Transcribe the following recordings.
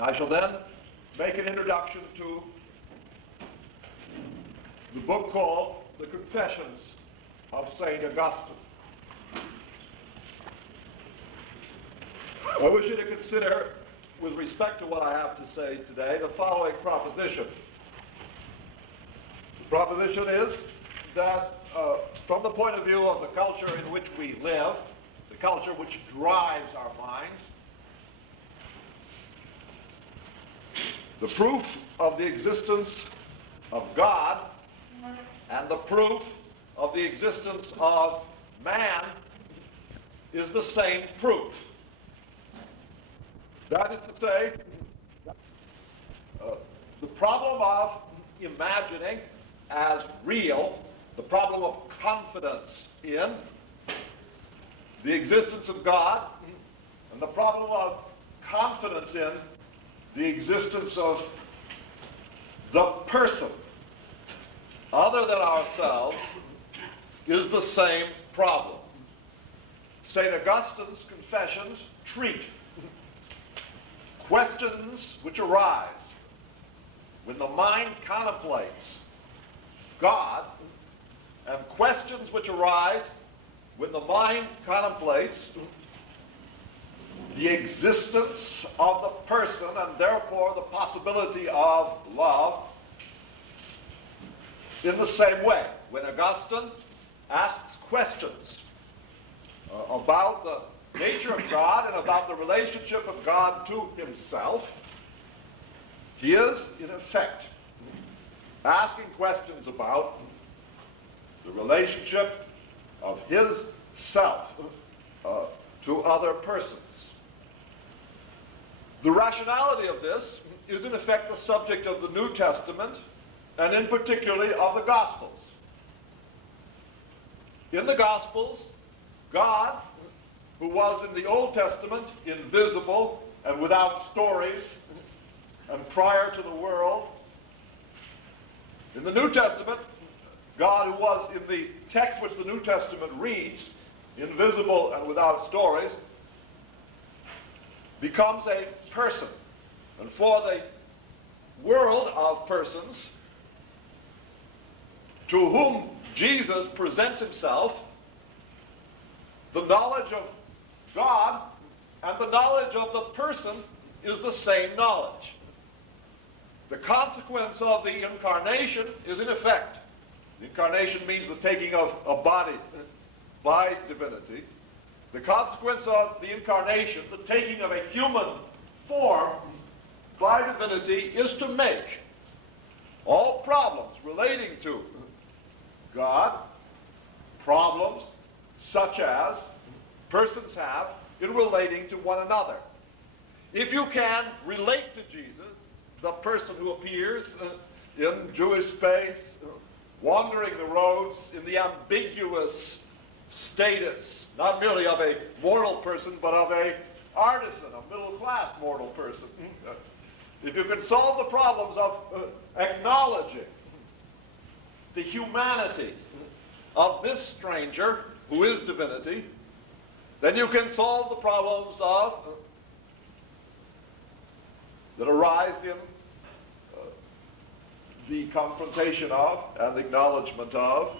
I shall then make an introduction to the book called The Confessions of St. Augustine. I wish you to consider, with respect to what I have to say today, the following proposition. The proposition is that from the point of view of the culture in which we live, the culture which drives our minds, the proof of the existence of God and the proof of the existence of man is the same proof. That is to say, the problem of imagining as real, the problem of confidence in the existence of God, and the problem of confidence in the existence of the person other than ourselves is the same problem. St. Augustine's Confessions treat questions which arise when the mind contemplates God and questions which arise when the mind contemplates the existence of the person and therefore the possibility of love in the same way. When Augustine asks questions about the nature of God and about the relationship of God to himself, he is, in effect, asking questions about the relationship of his self to other persons. The rationality of this is, in effect, the subject of the New Testament, and in particularly of the Gospels. In the Gospels, God, who was in the Old Testament invisible and without stories and prior to the world, in the New Testament, God, who was in the text which the New Testament reads, invisible and without stories, becomes a person. And for the world of persons to whom Jesus presents himself, the knowledge of God and the knowledge of the person is the same knowledge. The consequence of the incarnation is, in effect, the incarnation means the taking of a body by divinity. The consequence of the incarnation, the taking of a human form by divinity, is to make all problems relating to God problems such as persons have in relating to one another. If you can relate to Jesus, the person who appears in Jewish space, wandering the roads in the ambiguous status, not merely of a mortal person, but of a artisan, a middle-class mortal person. If you can solve the problems of acknowledging the humanity of this stranger, who is divinity, then you can solve the problems of that arise in the confrontation of and acknowledgement of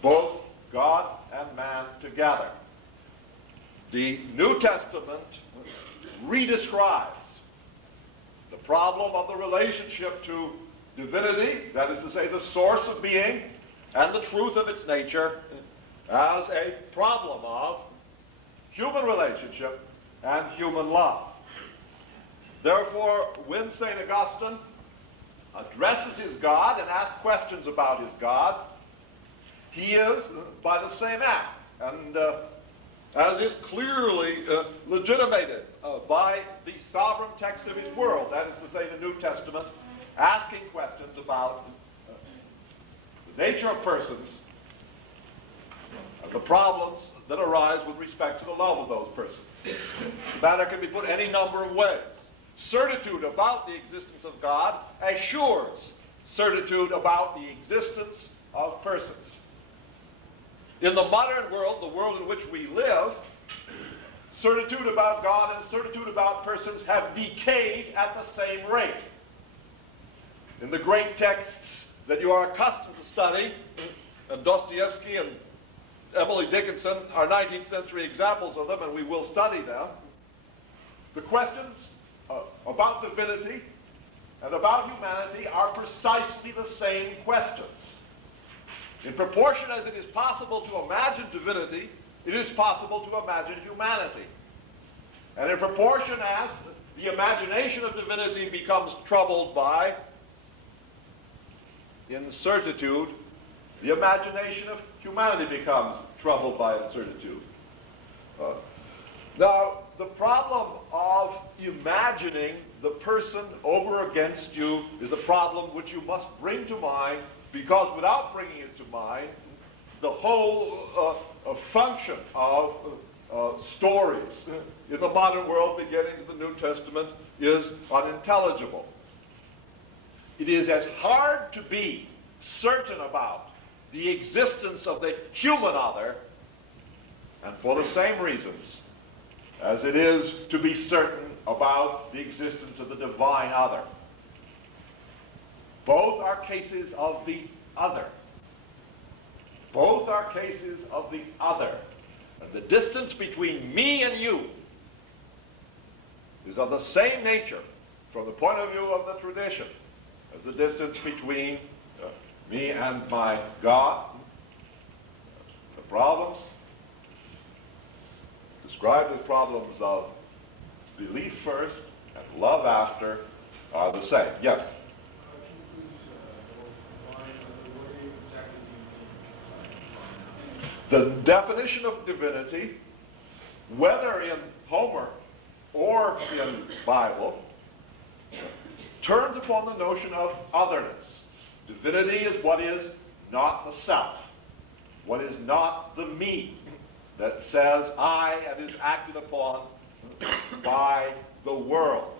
both God and man together. The New Testament redescribes the problem of the relationship to divinity, that is to say, the source of being and the truth of its nature, as a problem of human relationship and human love. Therefore, when St. Augustine addresses his God and asks questions about his God, he is, by the same act, and as is clearly legitimated by the sovereign text of his world, that is to say, the New Testament, asking questions about the nature of persons and the problems that arise with respect to the love of those persons. The matter can be put any number of ways. Certitude about the existence of God assures certitude about the existence of persons. In the modern world, the world in which we live, certitude about God and certitude about persons have decayed at the same rate. In the great texts that you are accustomed to study, and Dostoevsky and Emily Dickinson are 19th century examples of them, and we will study them, the questions about divinity and about humanity are precisely the same questions. In proportion as it is possible to imagine divinity, it is possible to imagine humanity. And in proportion as the imagination of divinity becomes troubled by incertitude, the imagination of humanity becomes troubled by incertitude. Now, the problem of imagining the person over against you is a problem which you must bring to mind, because without bringing it to mind, the whole function of stories in the modern world beginning with the New Testament is unintelligible. It is as hard to be certain about the existence of the human other, and for the same reasons, as it is to be certain about the existence of the divine other. Both are cases of the other. Both are cases of the other. And the distance between me and you is of the same nature, from the point of view of the tradition, as the distance between me and my God. The problems described as problems of belief first and love after are the same. Yes? The definition of divinity, whether in Homer or in Bible, turns upon the notion of otherness. Divinity is what is not the self, what is not the me, that says I and is acted upon by the world.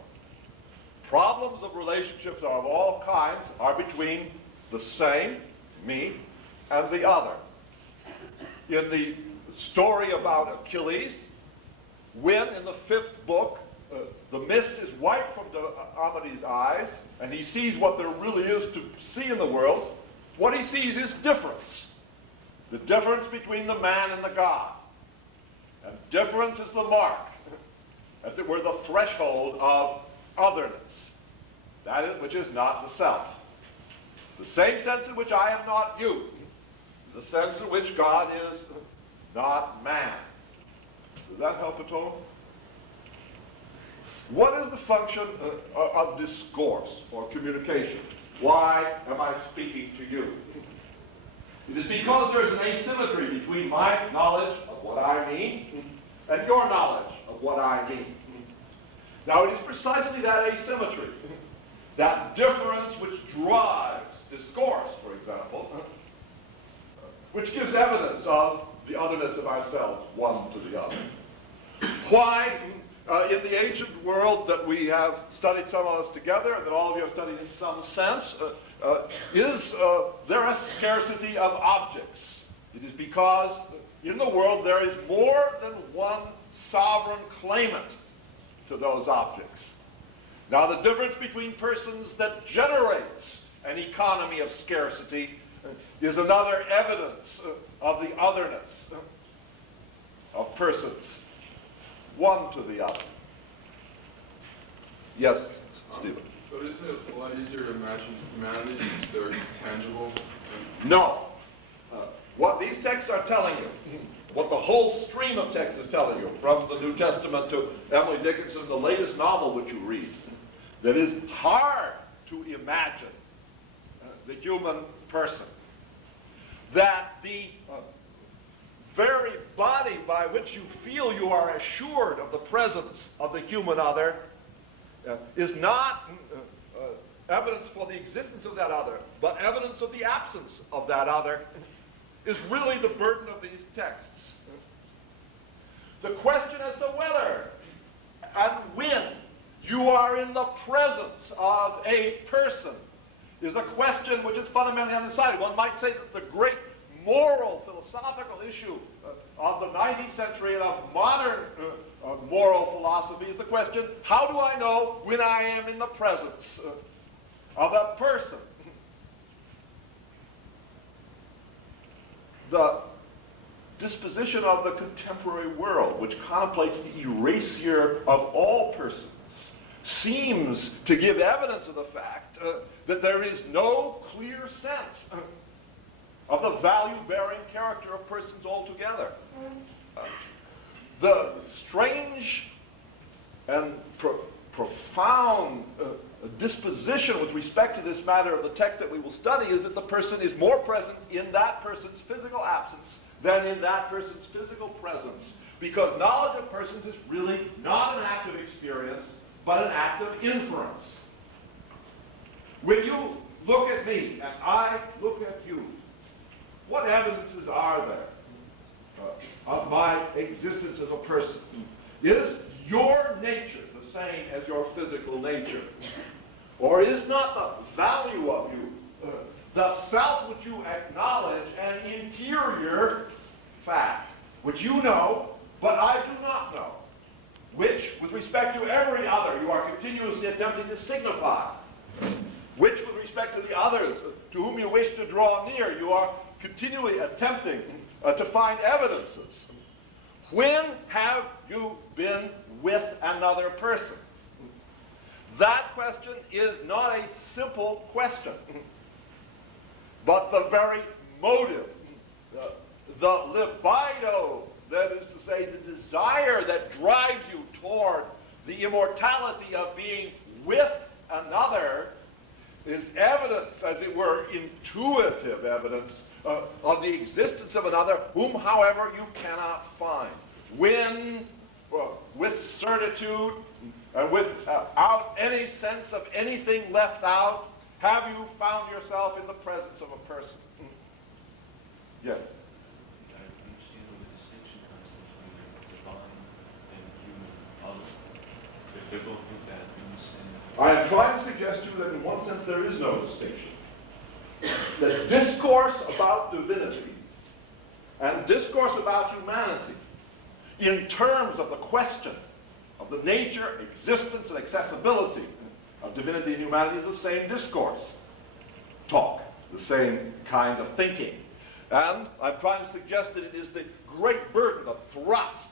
Problems of relationships of all kinds are between the same, me, and the other. In the story about Achilles, when in the 5th book the mist is wiped from Diomedes' eyes and he sees what there really is to see in the world, what he sees is difference. The difference between the man and the God. And difference is the mark, as it were the threshold of otherness. That is, which is not the self. The same sense in which I am not you. The sense in which God is not man. Does that help at all? What is the function of discourse or communication? Why am I speaking to you? It is because there is an asymmetry between my knowledge of what I mean and your knowledge of what I mean. Now, it is precisely that asymmetry, that difference which drives discourse, for example, which gives evidence of the otherness of ourselves, one to the other. Why, in the ancient world that we have studied, some of us together, and that all of you have studied in some sense, is there a scarcity of objects? It is because in the world there is more than one sovereign claimant to those objects. Now, the difference between persons that generates an economy of scarcity is another evidence of the otherness of persons, one to the other. Yes, Stephen? But isn't it a lot easier to imagine humanity since they're tangible? No. What these texts are telling you, what the whole stream of text is telling you, from the New Testament to Emily Dickinson, the latest novel which you read, that is hard to imagine the human person. That the very body by which you feel you are assured of the presence of the human other is not evidence for the existence of that other, but evidence of the absence of that other, is really the burden of these texts. The question as to whether and when you are in the presence of a person is a question which is fundamentally undecided. One might say that the great moral, philosophical issue of the 19th century and of modern moral philosophy is the question, how do I know when I am in the presence of a person? The disposition of the contemporary world, which contemplates the erasure of all persons, seems to give evidence of the fact that there is no clear sense of the value-bearing character of persons altogether. The strange and profound disposition with respect to this matter of the text that we will study is that the person is more present in that person's physical absence than in that person's physical presence, because knowledge of persons is really not an act of experience, but an act of inference. When you look at me and I look at you, what evidences are there of my existence as a person? Is your nature the same as your physical nature? Or is not the value of you, the self which you acknowledge, an interior fact, which you know, but I do not know, which, with respect to every other, you are continuously attempting to signify, which, with respect to the others to whom you wish to draw near, you are continually attempting to find evidences. When have you been with another person? That question is not a simple question, but the very motive, the libido, that is to say, the desire that drives you toward the immortality of being with another, is evidence, as it were, intuitive evidence of the existence of another, whom, however, you cannot find. When, with certitude and without any sense of anything left out, have you found yourself in the presence of a person? Yes? I understand what the distinction comes between divine and human other. If they're both looked at in the same. I am trying to suggest to you that in one sense there is no distinction. That discourse about divinity and discourse about humanity in terms of the question of the nature, existence, and accessibility of divinity and humanity is the same discourse. Talk, the same kind of thinking. And I'm trying to suggest that it is the great burden, the thrust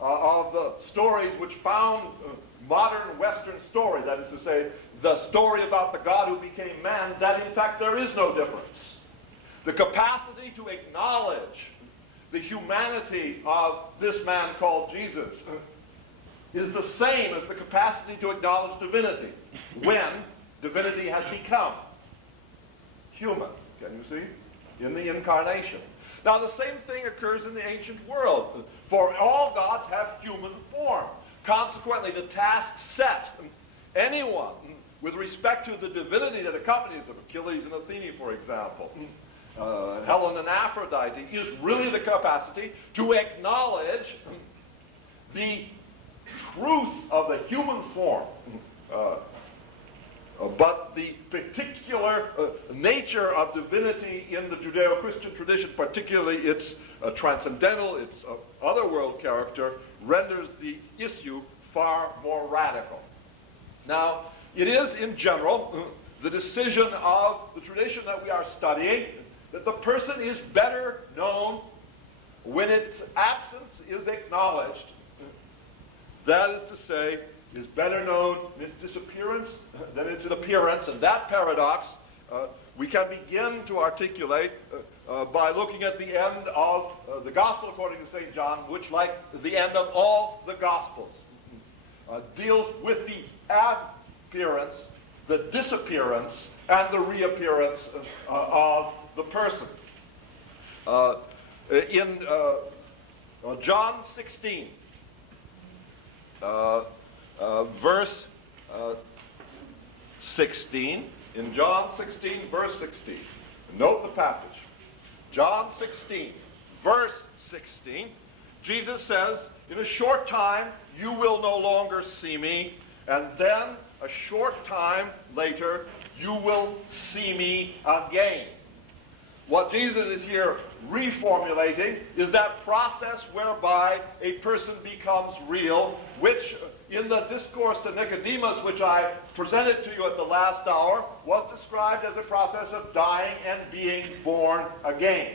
of the stories which found modern Western story, that is to say, the story about the God who became man, that in fact there is no difference. The capacity to acknowledge the humanity of this man called Jesus is the same as the capacity to acknowledge divinity when divinity has become human. Can you see? In the incarnation. Now the same thing occurs in the ancient world, for all gods have human form. Consequently, the task set, anyone with respect to the divinity that accompanies them, Achilles and Athene, for example, Helen and Aphrodite, is really the capacity to acknowledge the truth of the human form, but the particular nature of divinity in the Judeo-Christian tradition, particularly its transcendental, its otherworld character, renders the issue far more radical. Now, it is, in general, the decision of the tradition that we are studying that the person is better known when its absence is acknowledged. That is to say, is better known in its disappearance than its appearance, and that paradox we can begin to articulate by looking at the end of the Gospel according to St. John, which, like the end of all the Gospels, deals with the appearance, the disappearance, and the reappearance of the person. In John 16, verse 16, in John 16, verse 16, note the passage. John 16, verse 16, Jesus says, in a short time you will no longer see me, and then a short time later you will see me again. What Jesus is here reformulating is that process whereby a person becomes real, which in the discourse to Nicodemus, which I presented to you at the last hour, was described as a process of dying and being born again.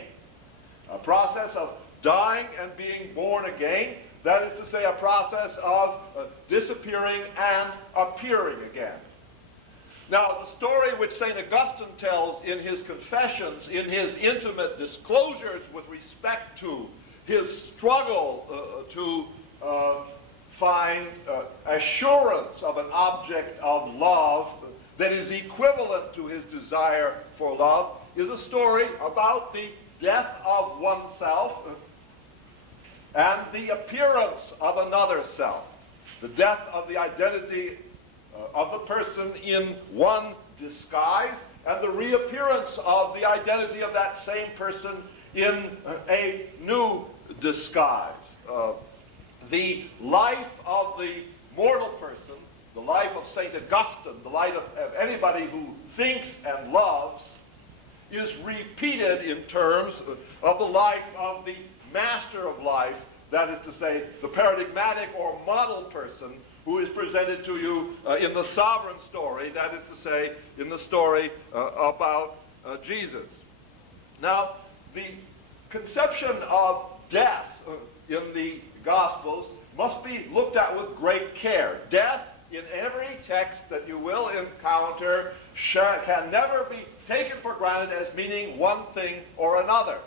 A process of dying and being born again, that is to say, a process of disappearing and appearing again. Now, the story which St. Augustine tells in his Confessions, in his intimate disclosures with respect to his struggle to find assurance of an object of love that is equivalent to his desire for love, is a story about the death of oneself and the appearance of another self, the death of the identity of the person in one disguise, and the reappearance of the identity of that same person in a new disguise. The life of the mortal person, the life of St. Augustine, the life of anybody who thinks and loves, is repeated in terms of the life of the master of life, that is to say, the paradigmatic or model person who is presented to you in the sovereign story, that is to say, in the story about Jesus. Now, the conception of death in the Gospels must be looked at with great care. Death, in every text that you will encounter, can never be taken for granted as meaning one thing or another.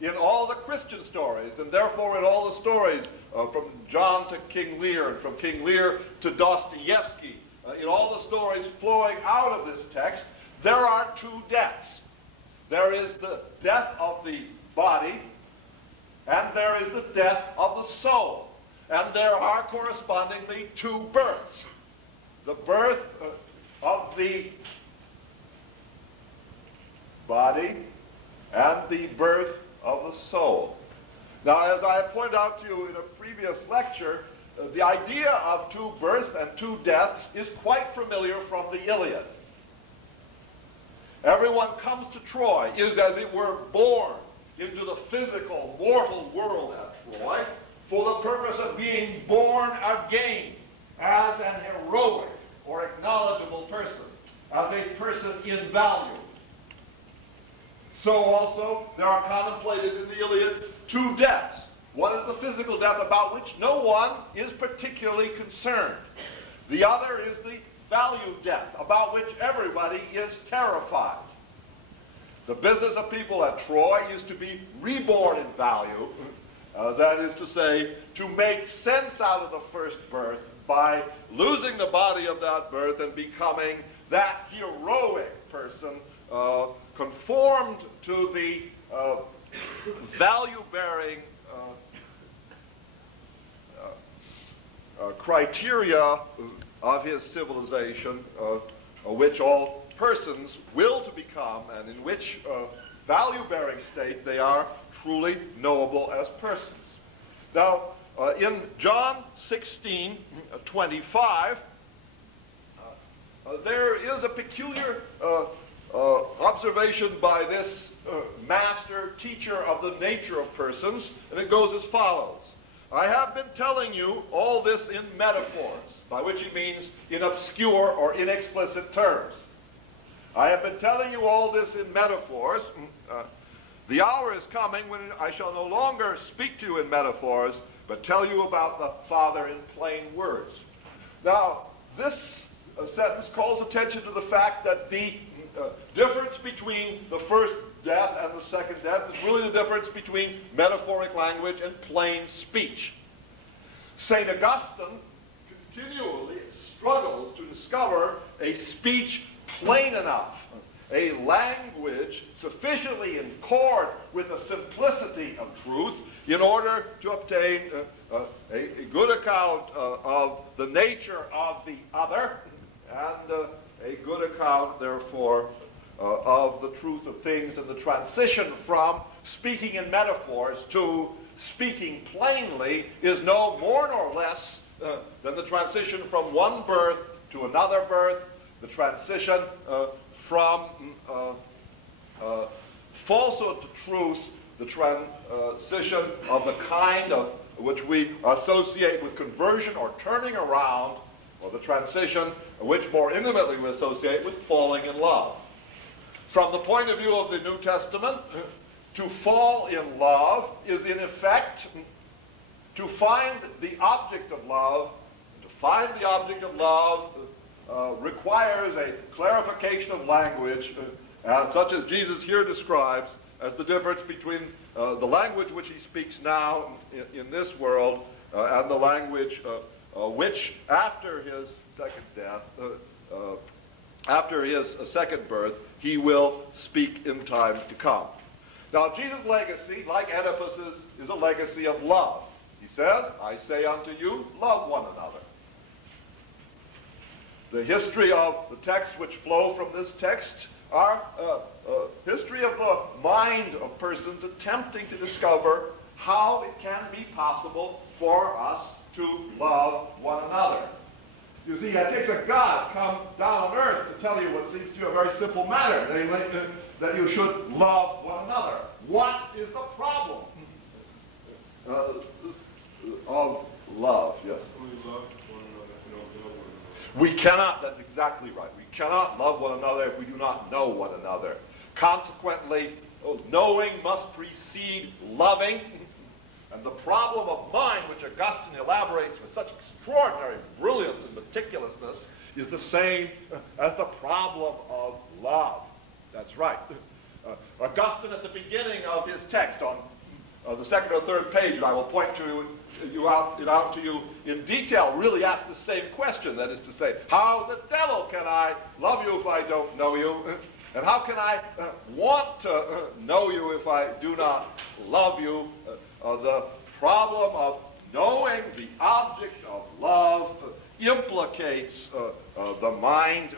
In all the Christian stories, and therefore in all the stories from John to King Lear, and from King Lear to Dostoevsky, in all the stories flowing out of this text, there are two deaths. There is the death of the body, and there is the death of the soul. And there are correspondingly two births. The birth of the body and the birth of the soul. Now, as I pointed out to you in a previous lecture, the idea of two births and two deaths is quite familiar from the Iliad. Everyone comes to Troy, is as it were born into the physical, mortal world at Troy for the purpose of being born again as an heroic or acknowledgeable person, as a person in value. So also, there are contemplated in the Iliad two deaths. One is the physical death about which no one is particularly concerned. The other is the value death about which everybody is terrified. The business of people at Troy is to be reborn in value, that is to say, to make sense out of the first birth by losing the body of that birth and becoming that heroic person conformed to the value-bearing criteria of his civilization, which all persons will to become, and in which value-bearing state they are truly knowable as persons. Now, in John 16:25, there is a peculiar observation by this master teacher of the nature of persons, and it goes as follows. I have been telling you all this in metaphors, by which he means in obscure or inexplicit terms. I have been telling you all this in metaphors. The hour is coming when I shall no longer speak to you in metaphors, but tell you about the Father in plain words. Now, this sentence calls attention to the fact that the difference between the first death and the second death is really the difference between metaphoric language and plain speech. St. Augustine continually struggles to discover a speech plain enough, a language sufficiently in accord with the simplicity of truth in order to obtain a good account of the nature of the other and a good account, therefore, of the truth of things, and the transition from speaking in metaphors to speaking plainly is no more nor less than the transition from one birth to another birth, the transition from falsehood to truth, the transition of the kind of which we associate with conversion or turning around, or the transition which more intimately we associate with falling in love. From the point of view of the New Testament, to fall in love is in effect to find the object of love. To find the object of love requires a clarification of language, such as Jesus here describes as the difference between the language which he speaks now in this world and the language which, after his second death, after his second birth, he will speak in times to come. Now, Jesus' legacy, like Oedipus's, is a legacy of love. He says, I say unto you, love one another. The history of the texts which flow from this text are history of the mind of persons attempting to discover how it can be possible for us to love one another. You see, it takes a God come down on earth to tell you what seems to you a very simple matter, namely that you should love one another. What is the problem of love? Yes. Only love one another if we don't know one another. We cannot, that's exactly right. We cannot love one another if we do not know one another. Consequently, knowing must precede loving. And the problem of mind, which Augustine elaborates with such extraordinary brilliance and meticulousness, is the same as the problem of love. That's right. Augustine, at the beginning of his text on the second or third page, and I will point it out to you in detail, really asks the same question. That is to say, how the devil can I love you if I don't know you? And how can I want to know you if I do not love you? The problem of knowing the object of love implicates the mind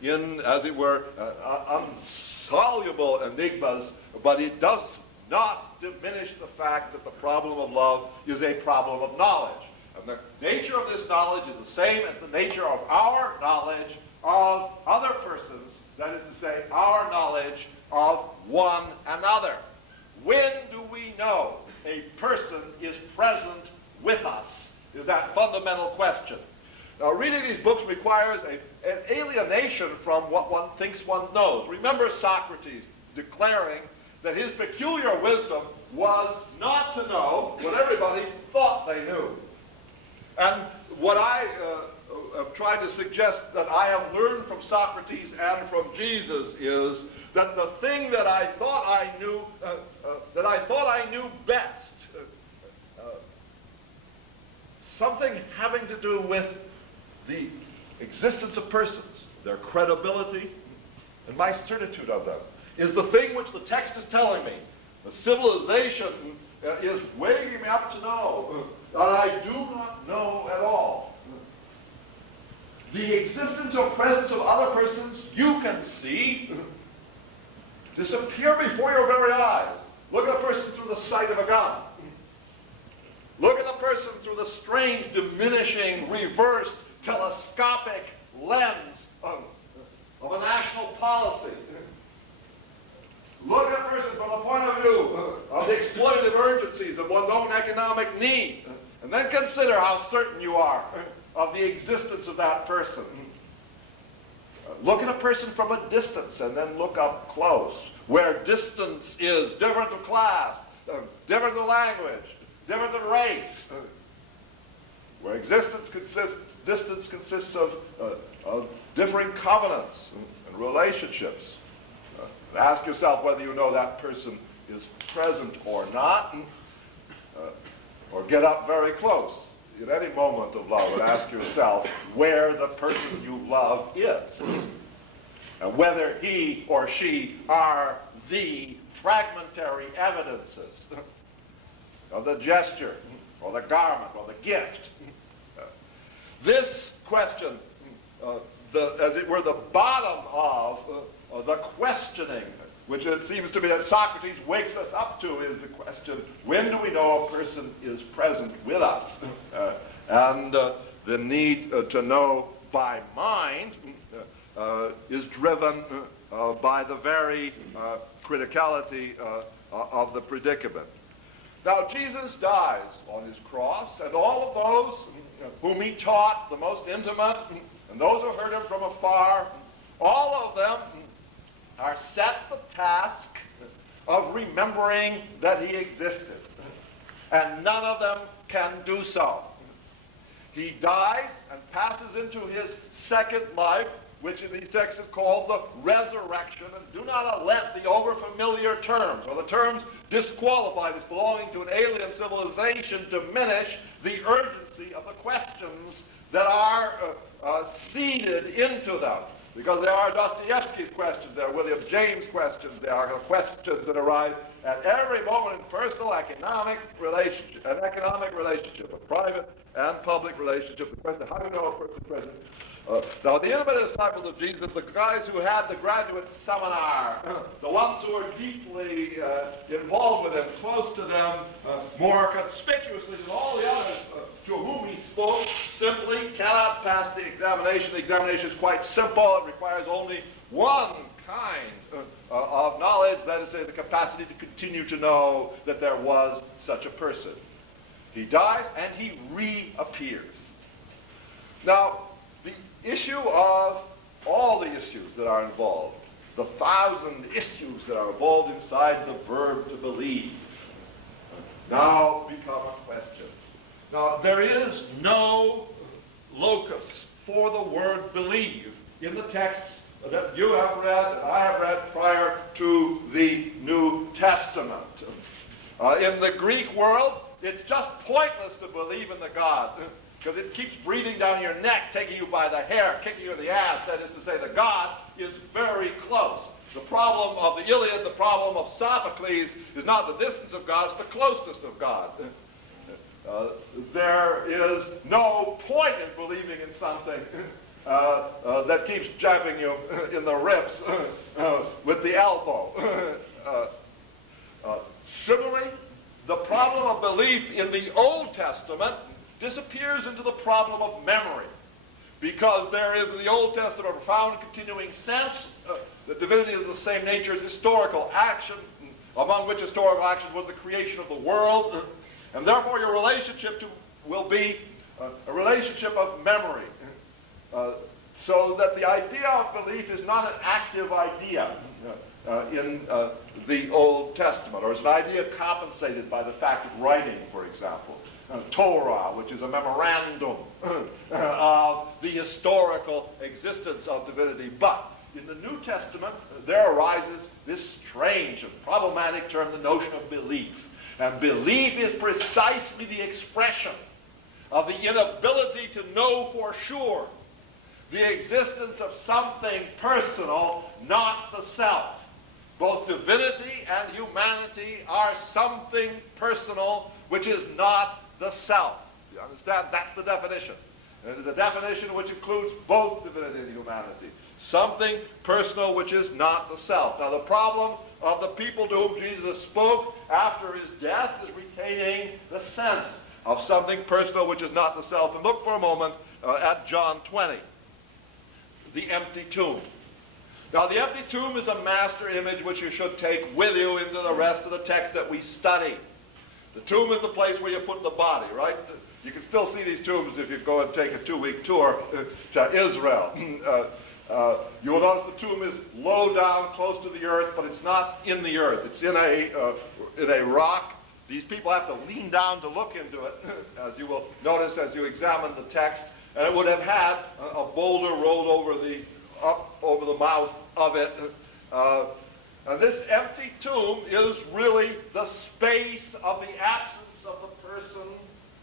in, as it were, insoluble enigmas, but it does not diminish the fact that the problem of love is a problem of knowledge. And the nature of this knowledge is the same as the nature of our knowledge of other persons, that is to say, our knowledge of one another. When do we know a person is present with us, is that fundamental question. Now, reading these books requires an alienation from what one thinks one knows. Remember Socrates declaring that his peculiar wisdom was not to know what everybody thought they knew. And what I have tried to suggest that I have learned from Socrates and from Jesus is that the thing that I thought I knew, best, something having to do with the existence of persons, their credibility, and my certitude of them, is the thing which the text is telling me. The civilization is waking me up to know that I do not know at all. The existence or presence of other persons you can see disappear before your very eyes. Look at a person through the sight of a gun. Look at the person through the strange, diminishing, reversed, telescopic lens of a national policy. Look at a person from the point of view of the exploitative urgencies of one's own economic need. And then consider how certain you are of the existence of that person. Look at a person from a distance and then look up close, where distance is difference of class, difference of language, difference of race, where distance consists of differing covenants and relationships. And ask yourself whether you know that person is present or not, or get up very close in any moment of love and ask yourself where the person you love is, and whether he or she are the fragmentary evidences of the gesture or the garment or the gift. This question, as it were the bottom of the questioning, which it seems to me that Socrates wakes us up to, is the question, when do we know a person is present with us? And the need to know by mind is driven by the very criticality of the predicament. Now, Jesus dies on his cross, and all of those whom he taught, the most intimate, and those who heard him from afar, all of them are set the task of remembering that he existed, and none of them can do so. He dies and passes into his second life, which in these texts is called the resurrection. And do not let the overfamiliar terms, or the terms disqualified as belonging to an alien civilization, diminish the urgency of the questions that are seeded into them. Because there are Dostoevsky's questions, there are William James' questions, there are questions that arise at every moment in personal economic relationship, a private and public relationship. The question, how do you know a person's present? Now, the intimate disciples of Jesus, the guys who had the graduate seminar, the ones who were deeply involved with him, close to them, more conspicuously than all the others to whom he spoke, simply cannot pass the examination. The examination is quite simple. It requires only one kind of knowledge, that is to say, the capacity to continue to know that there was such a person. He dies and he reappears. Now, the issue of all the issues that are involved, the 1,000 issues that are involved inside the verb to believe, now become a question. Now, there is no locus for the word believe in the texts that you have read and I have read prior to the New Testament. In the Greek world, it's just pointless to believe in the God, because it keeps breathing down your neck, taking you by the hair, kicking you in the ass. That is to say, the God is very close. The problem of the Iliad, the problem of Sophocles, is not the distance of God, it's the closeness of God. There is no point in believing in something that keeps jabbing you in the ribs with the elbow. Similarly, the problem of belief in the Old Testament disappears into the problem of memory, because there is in the Old Testament a profound continuing sense that divinity is of the same nature as historical action, among which historical action was the creation of the world, and therefore your relationship will be a relationship of memory, so that the idea of belief is not an active idea in the Old Testament, or is an idea compensated by the fact of writing, for example. Torah, which is a memorandum of the historical existence of divinity. But in the New Testament, there arises this strange and problematic term, the notion of belief. And belief is precisely the expression of the inability to know for sure the existence of something personal, not the self. Both divinity and humanity are something personal which is not the self. You understand? That's the definition. And it is a definition which includes both divinity and humanity. Something personal which is not the self. Now, the problem of the people to whom Jesus spoke after his death is retaining the sense of something personal which is not the self. And look for a moment at John 20, the empty tomb. Now, the empty tomb is a master image which you should take with you into the rest of the text that we study. The tomb is the place where you put the body, right? You can still see these tombs if you go and take a 2-week tour to Israel. You will notice the tomb is low down, close to the earth, but it's not in the earth. It's in a rock. These people have to lean down to look into it, as you will notice as you examine the text. And it would have had a boulder rolled up over the mouth of it. And this empty tomb is really the space of the absence of the person,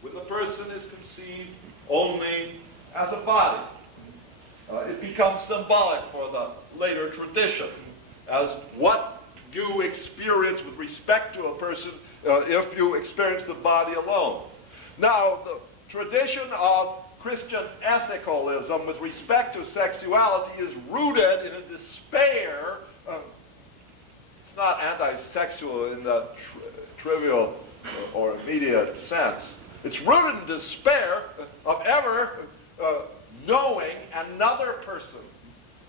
when the person is conceived only as a body. It becomes symbolic for the later tradition as what you experience with respect to a person if you experience the body alone. Now, the tradition of Christian ethicalism with respect to sexuality is rooted in a despair. It's not anti-sexual in the trivial or immediate sense. It's rooted in despair of ever knowing another person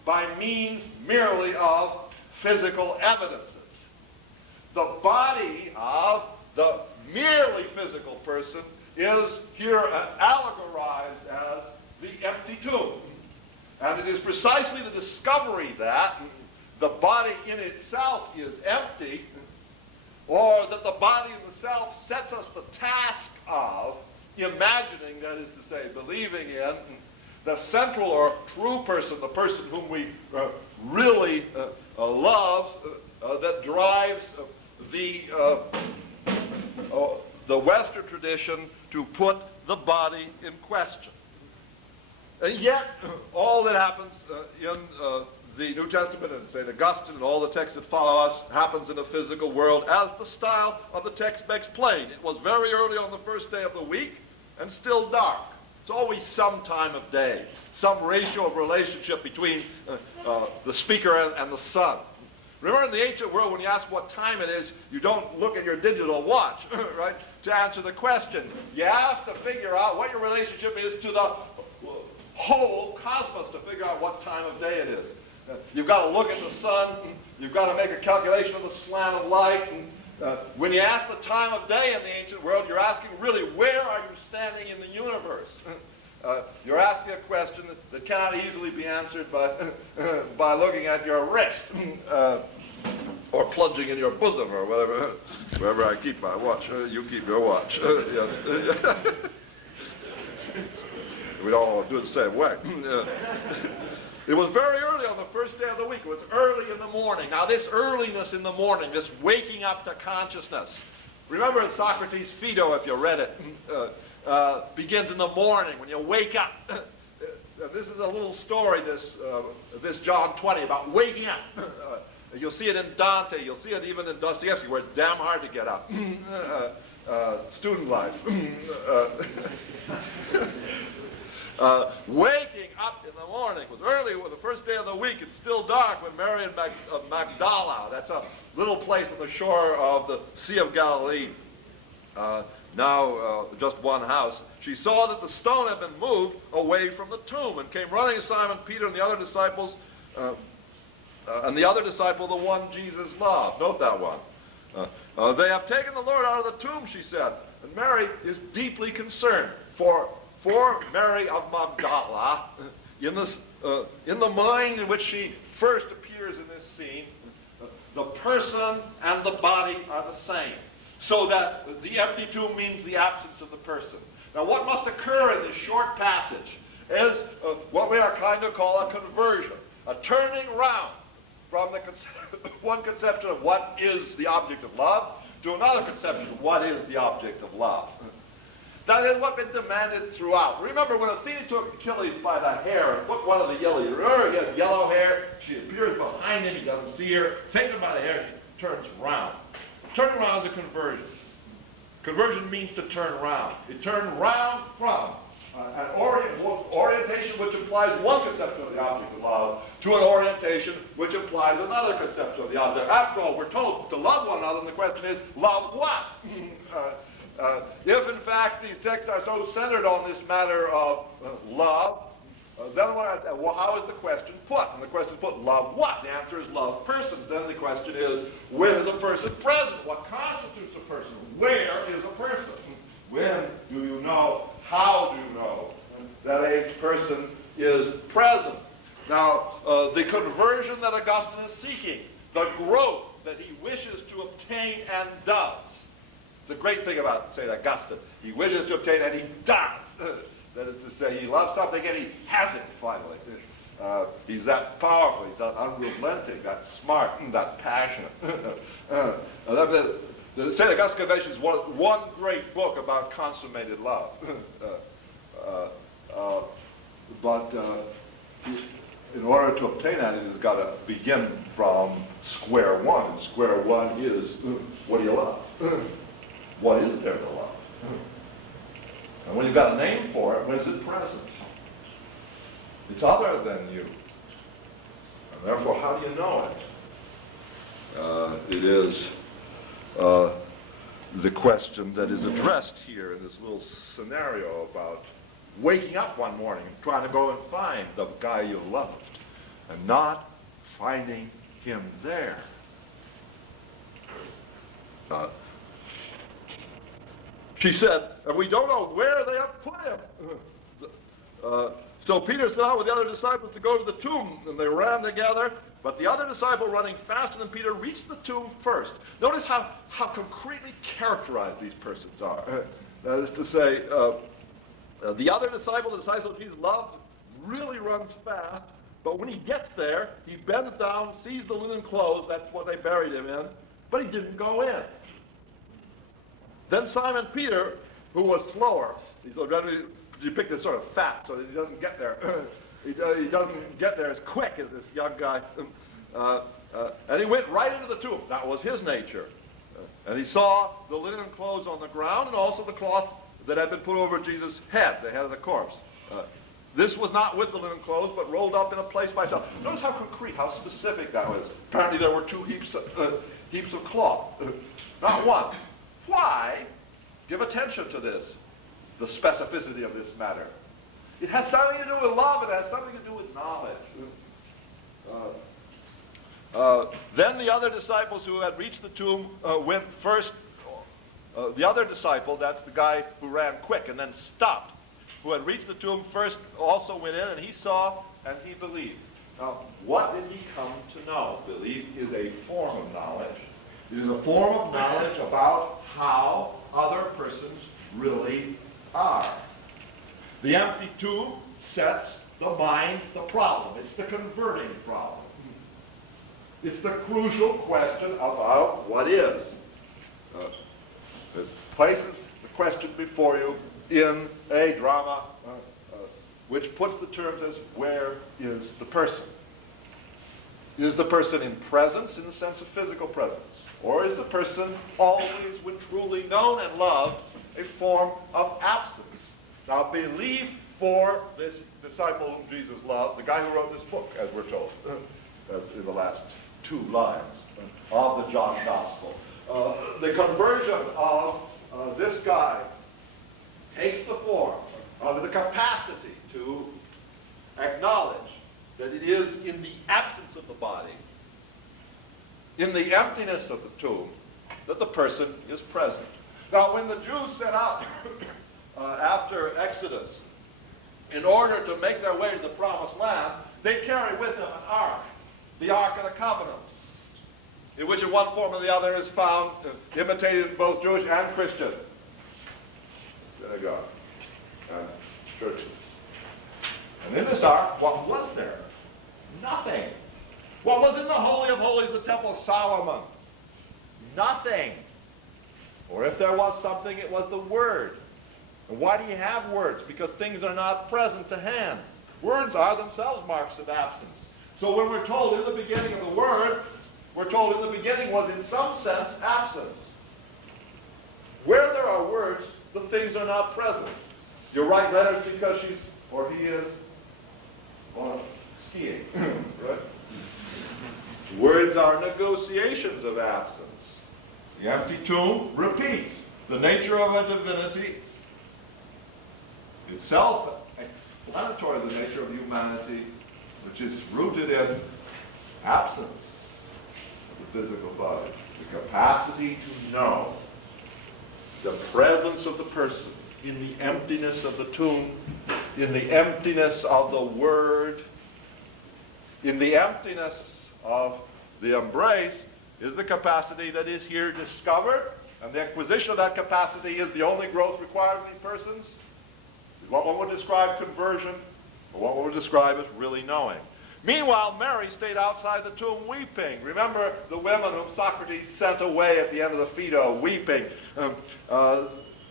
by means merely of physical evidences. The body of the merely physical person is here allegorized as the empty tomb. And it is precisely the discovery that the body in itself is empty, or that the body in itself sets us the task of imagining, that is to say, believing in, the central or true person, the person whom we really love, that drives the Western tradition to put the body in question. And yet, all that happens in the New Testament and St. Augustine and all the texts that follow us happens in a physical world, as the style of the text makes plain. It was very early on the first day of the week and still dark. It's always some time of day, some ratio of relationship between the speaker and the sun. Remember, in the ancient world, when you ask what time it is, you don't look at your digital watch, right, to answer the question. You have to figure out what your relationship is to the whole cosmos to figure out what time of day it is. You've got to look at the sun. You've got to make a calculation of the slant of light. And, when you ask the time of day in the ancient world, you're asking really, where are you standing in the universe? You're asking a question that cannot easily be answered by looking at your wrist or plunging in your bosom or whatever. Wherever I keep my watch, you keep your watch. Yes. We don't all do it the same way. It was very early on the first day of the week. It was early in the morning. Now, this earliness in the morning, this waking up to consciousness. Remember in Socrates' Phaedo, if you read it, begins in the morning when you wake up. This is a little story, this John 20, about waking up. You'll see it in Dante. You'll see it even in Dostoevsky, where it's damn hard to get up. Student life. Waking up in the morning. It was early, the first day of the week. It's still dark when Mary of Magdala, that's a little place on the shore of the Sea of Galilee, now just one house, she saw that the stone had been moved away from the tomb and came running to Simon Peter and the other disciples, and the other disciple, the one Jesus loved. Note that one. They have taken the Lord out of the tomb, she said. And Mary is deeply concerned. For Mary of Magdala, in the mind in which she first appears in this scene, the person and the body are the same. So that the empty tomb means the absence of the person. Now, what must occur in this short passage is what we are kind of call a conversion, a turning round from one conception of what is the object of love to another conception of what is the object of love. That is what's been demanded throughout. Remember when Athena took Achilles by the hair and put one of the yellow, remember he has yellow hair, she appears behind him, he doesn't see her, takes him by the hair, she turns round. Turning around is a conversion. Conversion means to turn around. It turned round from an orientation which implies one conception of the object of love to an orientation which implies another conception of the object. After all, we're told to love one another, and the question is, love what? If in fact these texts are so centered on this matter of love, then how is the question put? And the question is put, love what? The answer is love person. Then the question is, when is a person present? What constitutes a person? Where is a person? When do you know? How do you know that a person is present? Now, the conversion that Augustine is seeking, the growth that he wishes to obtain and does. It's a great thing about St. Augustine. He wishes to obtain and he does. That is to say, he loves something and he has it finally. He's that powerful, he's that unrelenting, that smart, that passionate. The St. Augustine Confession is one great book about consummated love. But in order to obtain that, it has got to begin from square one. And square one is, what do you love? What is there to love? And when you've got a name for it, when is it present? It's other than you. And therefore, how do you know it? It is the question that is addressed here in this little scenario about waking up one morning and trying to go and find the guy you loved. and not finding him there. She said, and we don't know where they have put him. So Peter set out with the other disciples to go to the tomb, and they ran together. But the other disciple, running faster than Peter, reached the tomb first. Notice how concretely characterized these persons are. That is to say, the other disciple, the disciple Jesus loved, really runs fast. But when he gets there, he bends down, sees the linen clothes, that's what they buried him in, but he didn't go in. Then Simon Peter, who was slower, he's depicted sort of fat, so that he doesn't get there. He doesn't get there as quick as this young guy. And he went right into the tomb. That was his nature. And he saw the linen clothes on the ground and also the cloth that had been put over Jesus' head, the head of the corpse. This was not with the linen clothes, but rolled up in a place by itself. Notice how concrete, how specific that was. Apparently there were two heaps of cloth, not one. Why give attention to this, the specificity of this matter? It has something to do with love. It has something to do with knowledge. Then the other disciples who had reached the tomb went first. The other disciple, that's the guy who ran quick and then stopped, who had reached the tomb first, also went in, and he saw and he believed. Now, what did he come to know? Belief is a form of knowledge. It is a form of knowledge about how other persons really are. The empty tomb sets the mind the problem. It's the converting problem. It's the crucial question about what is. It places the question before you in a drama which puts the terms as, where is the person? Is the person in presence in the sense of physical presence? Or is the person always, when truly known and loved, a form of absence? Now, belief for this disciple whom Jesus loved, the guy who wrote this book, as we're told, in the last 2 lines of the John Gospel. The conversion of this guy takes the form of the capacity to acknowledge that it is in the absence of the body, in the emptiness of the tomb, that the person is present. Now, when the Jews set out after Exodus, in order to make their way to the Promised Land, they carry with them an ark, the Ark of the Covenant, in which in one form or the other is found, imitated in both Jewish and Christian synagogue and churches. And in this ark, what was there? Nothing. What was in the Holy of Holies, the Temple of Solomon? Nothing. Or if there was something, it was the Word. And why do you have words? Because things are not present to hand. Words are themselves marks of absence. So when we're told in the beginning of the Word, we're told in the beginning was in some sense absence. Where there are words, the things are not present. You write letters because she's, or he is, skiing. Right? Words are negotiations of absence. The empty tomb repeats the nature of a divinity, itself explanatory of the nature of humanity, which is rooted in absence of the physical body. The capacity to know the presence of the person in the emptiness of the tomb, in the emptiness of the Word, in the emptiness of the embrace, is the capacity that is here discovered, and the acquisition of that capacity is the only growth required of these persons. What one would describe conversion, or what one would describe as really knowing. Meanwhile, Mary stayed outside the tomb weeping. Remember the women whom Socrates sent away at the end of the Phaedo, weeping.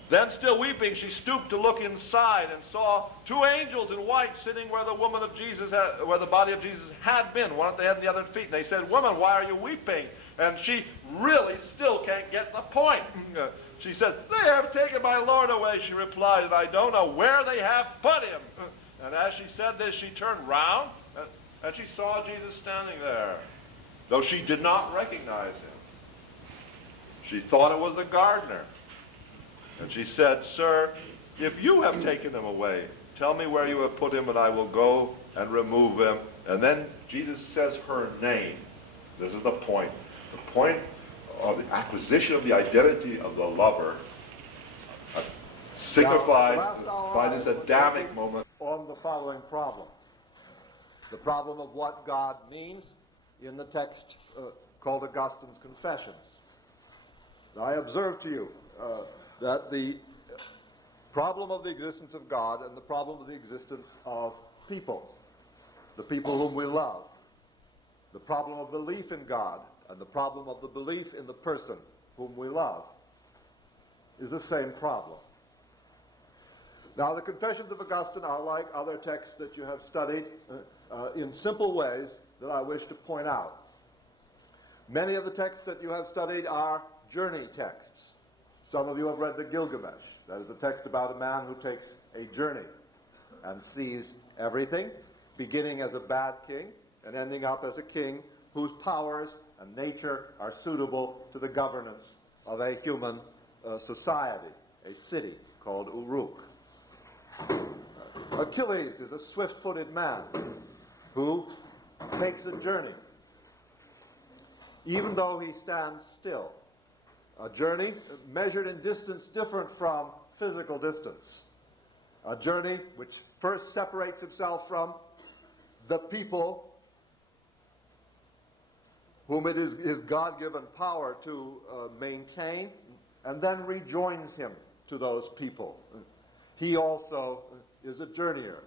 Then still weeping, she stooped to look inside and saw 2 angels in white sitting where the woman of Jesus, where the body of Jesus had been, one at the head and the other at the feet. And they said, "Woman, why are you weeping?" And she really still can't get the point. She said, "They have taken my Lord away," she replied, "and I don't know where they have put him." And as she said this, she turned round, and she saw Jesus standing there, though she did not recognize him. She thought it was the gardener. And she said, "Sir, if you have taken him away, tell me where you have put him, and I will go and remove him And then Jesus says her name. This is the point. The point of the acquisition of the identity of the lover, signified by this Adamic moment, on the following problem. The problem of what God means in the text called Augustine's Confessions. Now, I observe to you that the problem of the existence of God and the problem of the existence of people, the people whom we love, the problem of belief in God and the problem of the belief in the person whom we love, is the same problem. Now, the Confessions of Augustine are like other texts that you have studied in simple ways that I wish to point out. Many of the texts that you have studied are journey texts. Some of you have read the Gilgamesh. That is a text about a man who takes a journey and sees everything, beginning as a bad king and ending up as a king whose powers and nature are suitable to the governance of a human society, a city called Uruk. Achilles is a swift-footed man who takes a journey, even though he stands still. A journey measured in distance different from physical distance. A journey which first separates himself from the people whom it is his God-given power to maintain, and then rejoins him to those people. He also is a journeyer.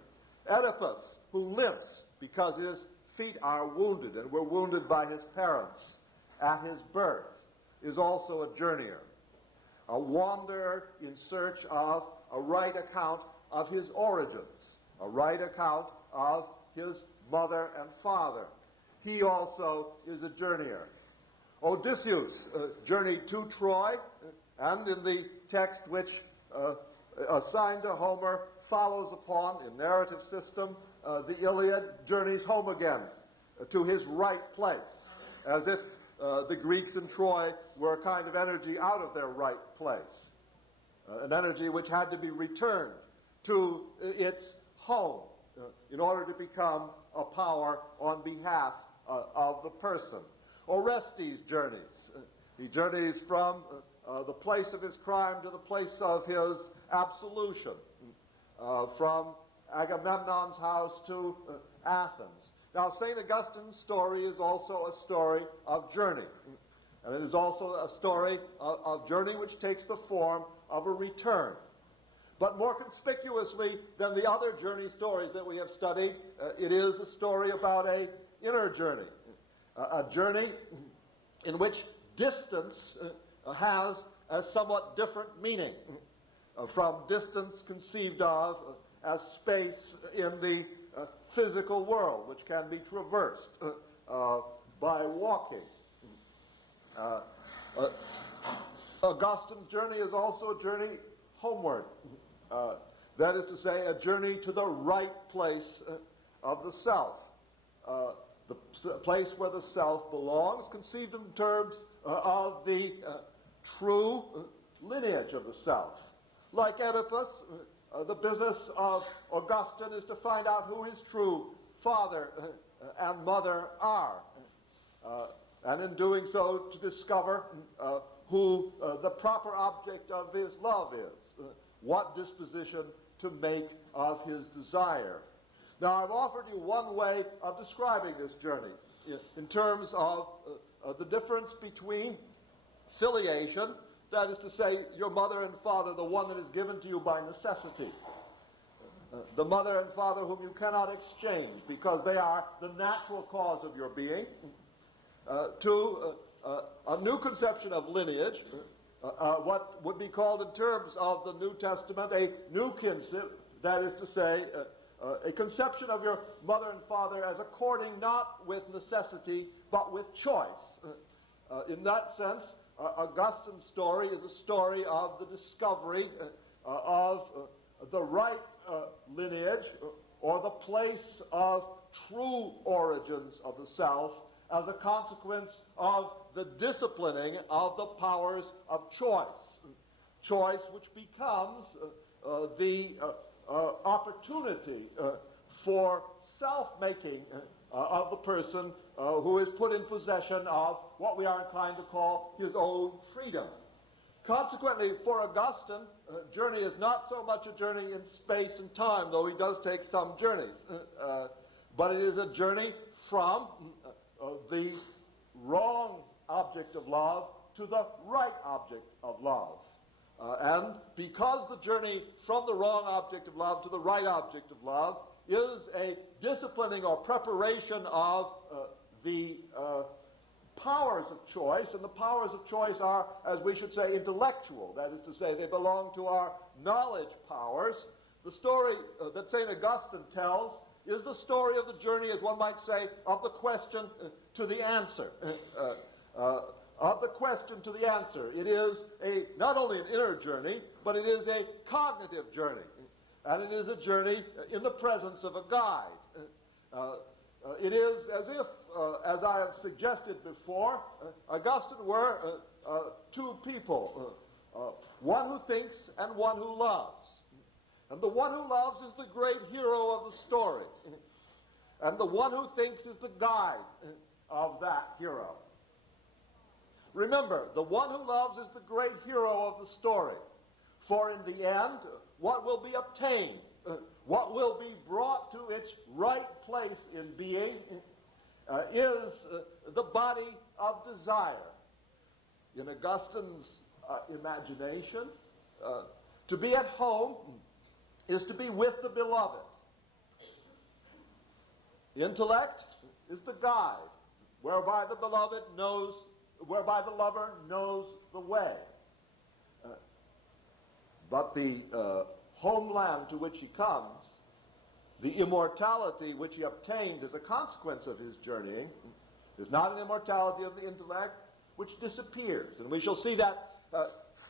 Oedipus, who limps because his feet are wounded and were wounded by his parents at his birth, is also a journeyer. A wanderer in search of a right account of his origins, a right account of his mother and father. He also is a journeyer. Odysseus journeyed to Troy, and in the text which assigned to Homer follows upon, in narrative system, the Iliad, journeys home again to his right place, as if the Greeks in Troy were a kind of energy out of their right place, an energy which had to be returned to its home in order to become a power on behalf of the person. Orestes journeys. He journeys from the place of his crime to the place of his absolution, from Agamemnon's house to Athens. Now, St. Augustine's story is also a story of journey. And it is also a story of journey which takes the form of a return. But more conspicuously than the other journey stories that we have studied, it is a story about an inner journey. A journey in which distance has a somewhat different meaning from distance conceived of as space in the physical world, which can be traversed by walking. Augustine's journey is also a journey homeward. That is to say, a journey to the right place of the self. The place where the self belongs, conceived in terms of the true lineage of the self. Like Oedipus, the business of Augustine is to find out who his true father and mother are. And in doing so, to discover who the proper object of his love is, what disposition to make of his desire. Now, I've offered you one way of describing this journey in terms of the difference between filiation, that is to say, your mother and father, the one that is given to you by necessity, the mother and father whom you cannot exchange because they are the natural cause of your being, to a new conception of lineage, what would be called in terms of the New Testament a new kinship, that is to say, a conception of your mother and father as according not with necessity, but with choice. In that sense, Augustine's story is a story of the discovery of the right lineage, or the place of true origins of the self, as a consequence of the disciplining of the powers of choice. Choice which becomes the opportunity for self-making of the person who is put in possession of what we are inclined to call his own freedom. Consequently, for Augustine, journey is not so much a journey in space and time, though he does take some journeys, but it is a journey from the wrong object of love to the right object of love. And because the journey from the wrong object of love to the right object of love is a disciplining or preparation of the powers of choice, and the powers of choice are, as we should say, intellectual. That is to say, they belong to our knowledge powers. The story that St. Augustine tells is the story of the journey, as one might say, of the question to the answer. Of the question to the answer. It is not only an inner journey, but it is a cognitive journey. And it is a journey in the presence of a guide. It is as if, as I have suggested before, Augustine were two people, one who thinks and one who loves. And the one who loves is the great hero of the story. And the one who thinks is the guide of that hero. Remember, the one who loves is the great hero of the story. For in the end, what will be obtained, what will be brought to its right place in being, is the body of desire. In Augustine's imagination, to be at home is to be with the beloved. Intellect is the guide, whereby the lover knows the way. But the homeland to which he comes, the immortality which he obtains as a consequence of his journeying, is not an immortality of the intellect which disappears. And we shall see that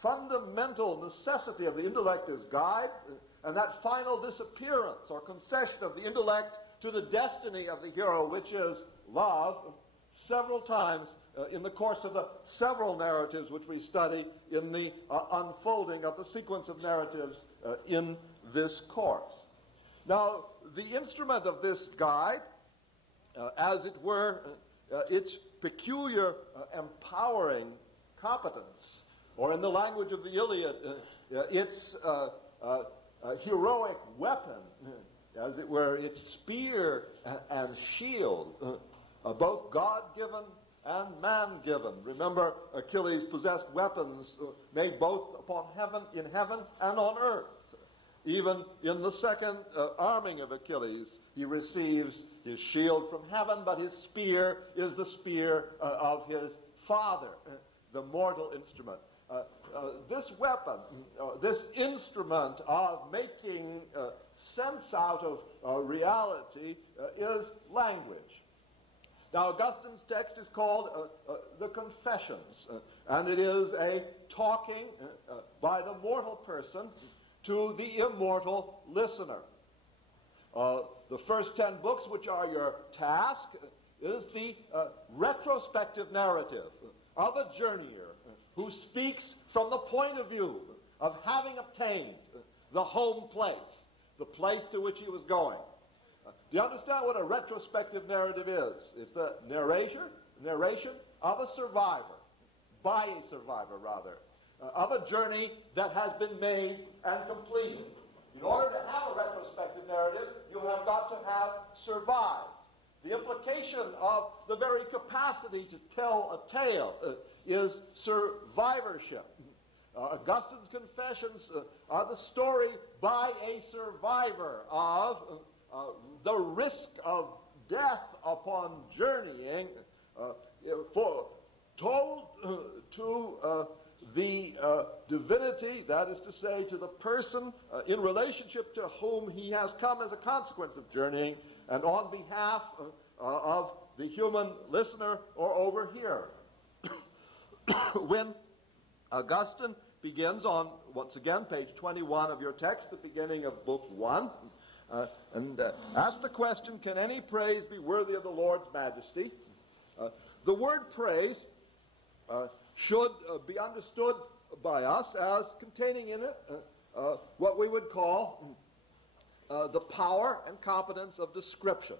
fundamental necessity of the intellect as guide, and that final disappearance or concession of the intellect to the destiny of the hero, which is love, several times in the course of the several narratives which we study in the unfolding of the sequence of narratives in this course. Now, the instrument of this guide, as it were, its peculiar empowering competence, or in the language of the Iliad, its heroic weapon, as it were, its spear and shield, both God-given and man-given. Remember, Achilles possessed weapons made both in heaven and on earth. Even in the second arming of Achilles, he receives his shield from heaven, but his spear is the spear of his father, the mortal instrument. This weapon, this instrument of making sense out of reality is language. Now, Augustine's text is called the Confessions, and it is a talking by the mortal person to the immortal listener. The first 10 books, which are your task, is the retrospective narrative of a journeyer who speaks from the point of view of having obtained the home place, the place to which he was going. Do you understand what a retrospective narrative is? It's the narration of a survivor, by a survivor rather, of a journey that has been made and completed. In order to have a retrospective narrative, you have got to have survived. The implication of the very capacity to tell a tale is survivorship. Augustine's Confessions are the story by a survivor of the risk of death upon journeying, told to the divinity, that is to say, to the person in relationship to whom he has come as a consequence of journeying, and on behalf of the human listener or overhearer. When Augustine begins on, once again, page 21 of your text, the beginning of Book 1, and ask the question, can any praise be worthy of the Lord's majesty? The word praise should be understood by us as containing in it what we would call the power and competence of description.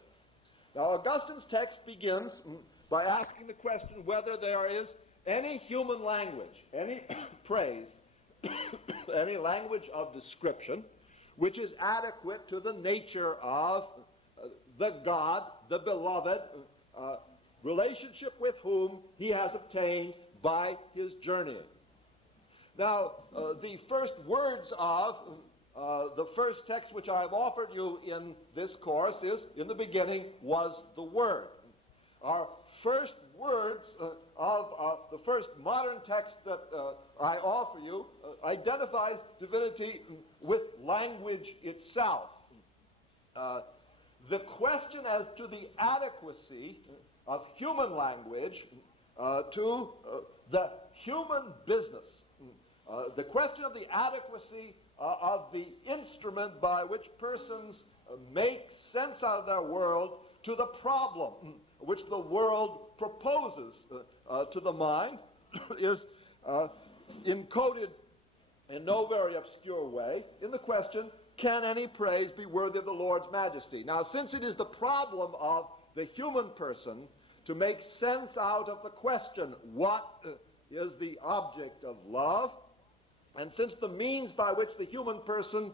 Now, Augustine's text begins by asking the question whether there is any human language, any praise, any language of description, which is adequate to the nature of the God, the beloved, relationship with whom he has obtained by his journeying. Now, the first words of the first text which I have offered you in this course is, in the beginning was the Word. Our first words of the first modern text that I offer you identifies divinity with language itself. The question as to the adequacy of human language to the human business, the question of the adequacy of the instrument by which persons make sense out of their world to the problem which the world proposes to the mind is encoded in no very obscure way in the question, can any praise be worthy of the Lord's majesty? Now, since it is the problem of the human person to make sense out of the question, what is the object of love? And since the means by which the human person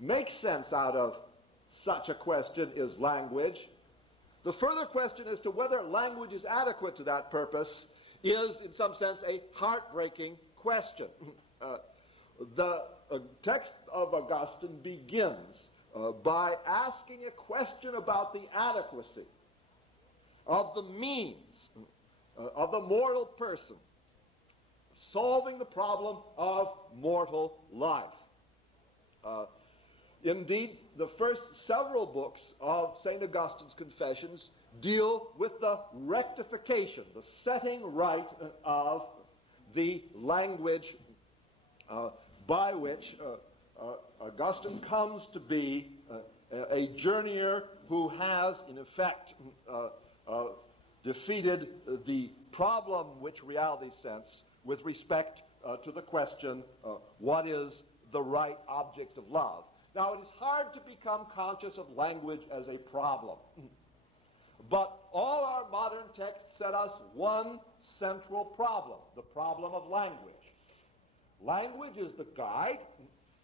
makes sense out of such a question is language, the further question as to whether language is adequate to that purpose is, in some sense, a heartbreaking question. The text of Augustine begins by asking a question about the adequacy of the means of the mortal person solving the problem of mortal life. Indeed, the first several books of St. Augustine's Confessions deal with the rectification, the setting right of the language by which Augustine comes to be a journeyer who has, in effect, defeated the problem which reality sets with respect to the question, what is the right object of love? Now, it is hard to become conscious of language as a problem. But all our modern texts set us one central problem, the problem of language. Language is the guide,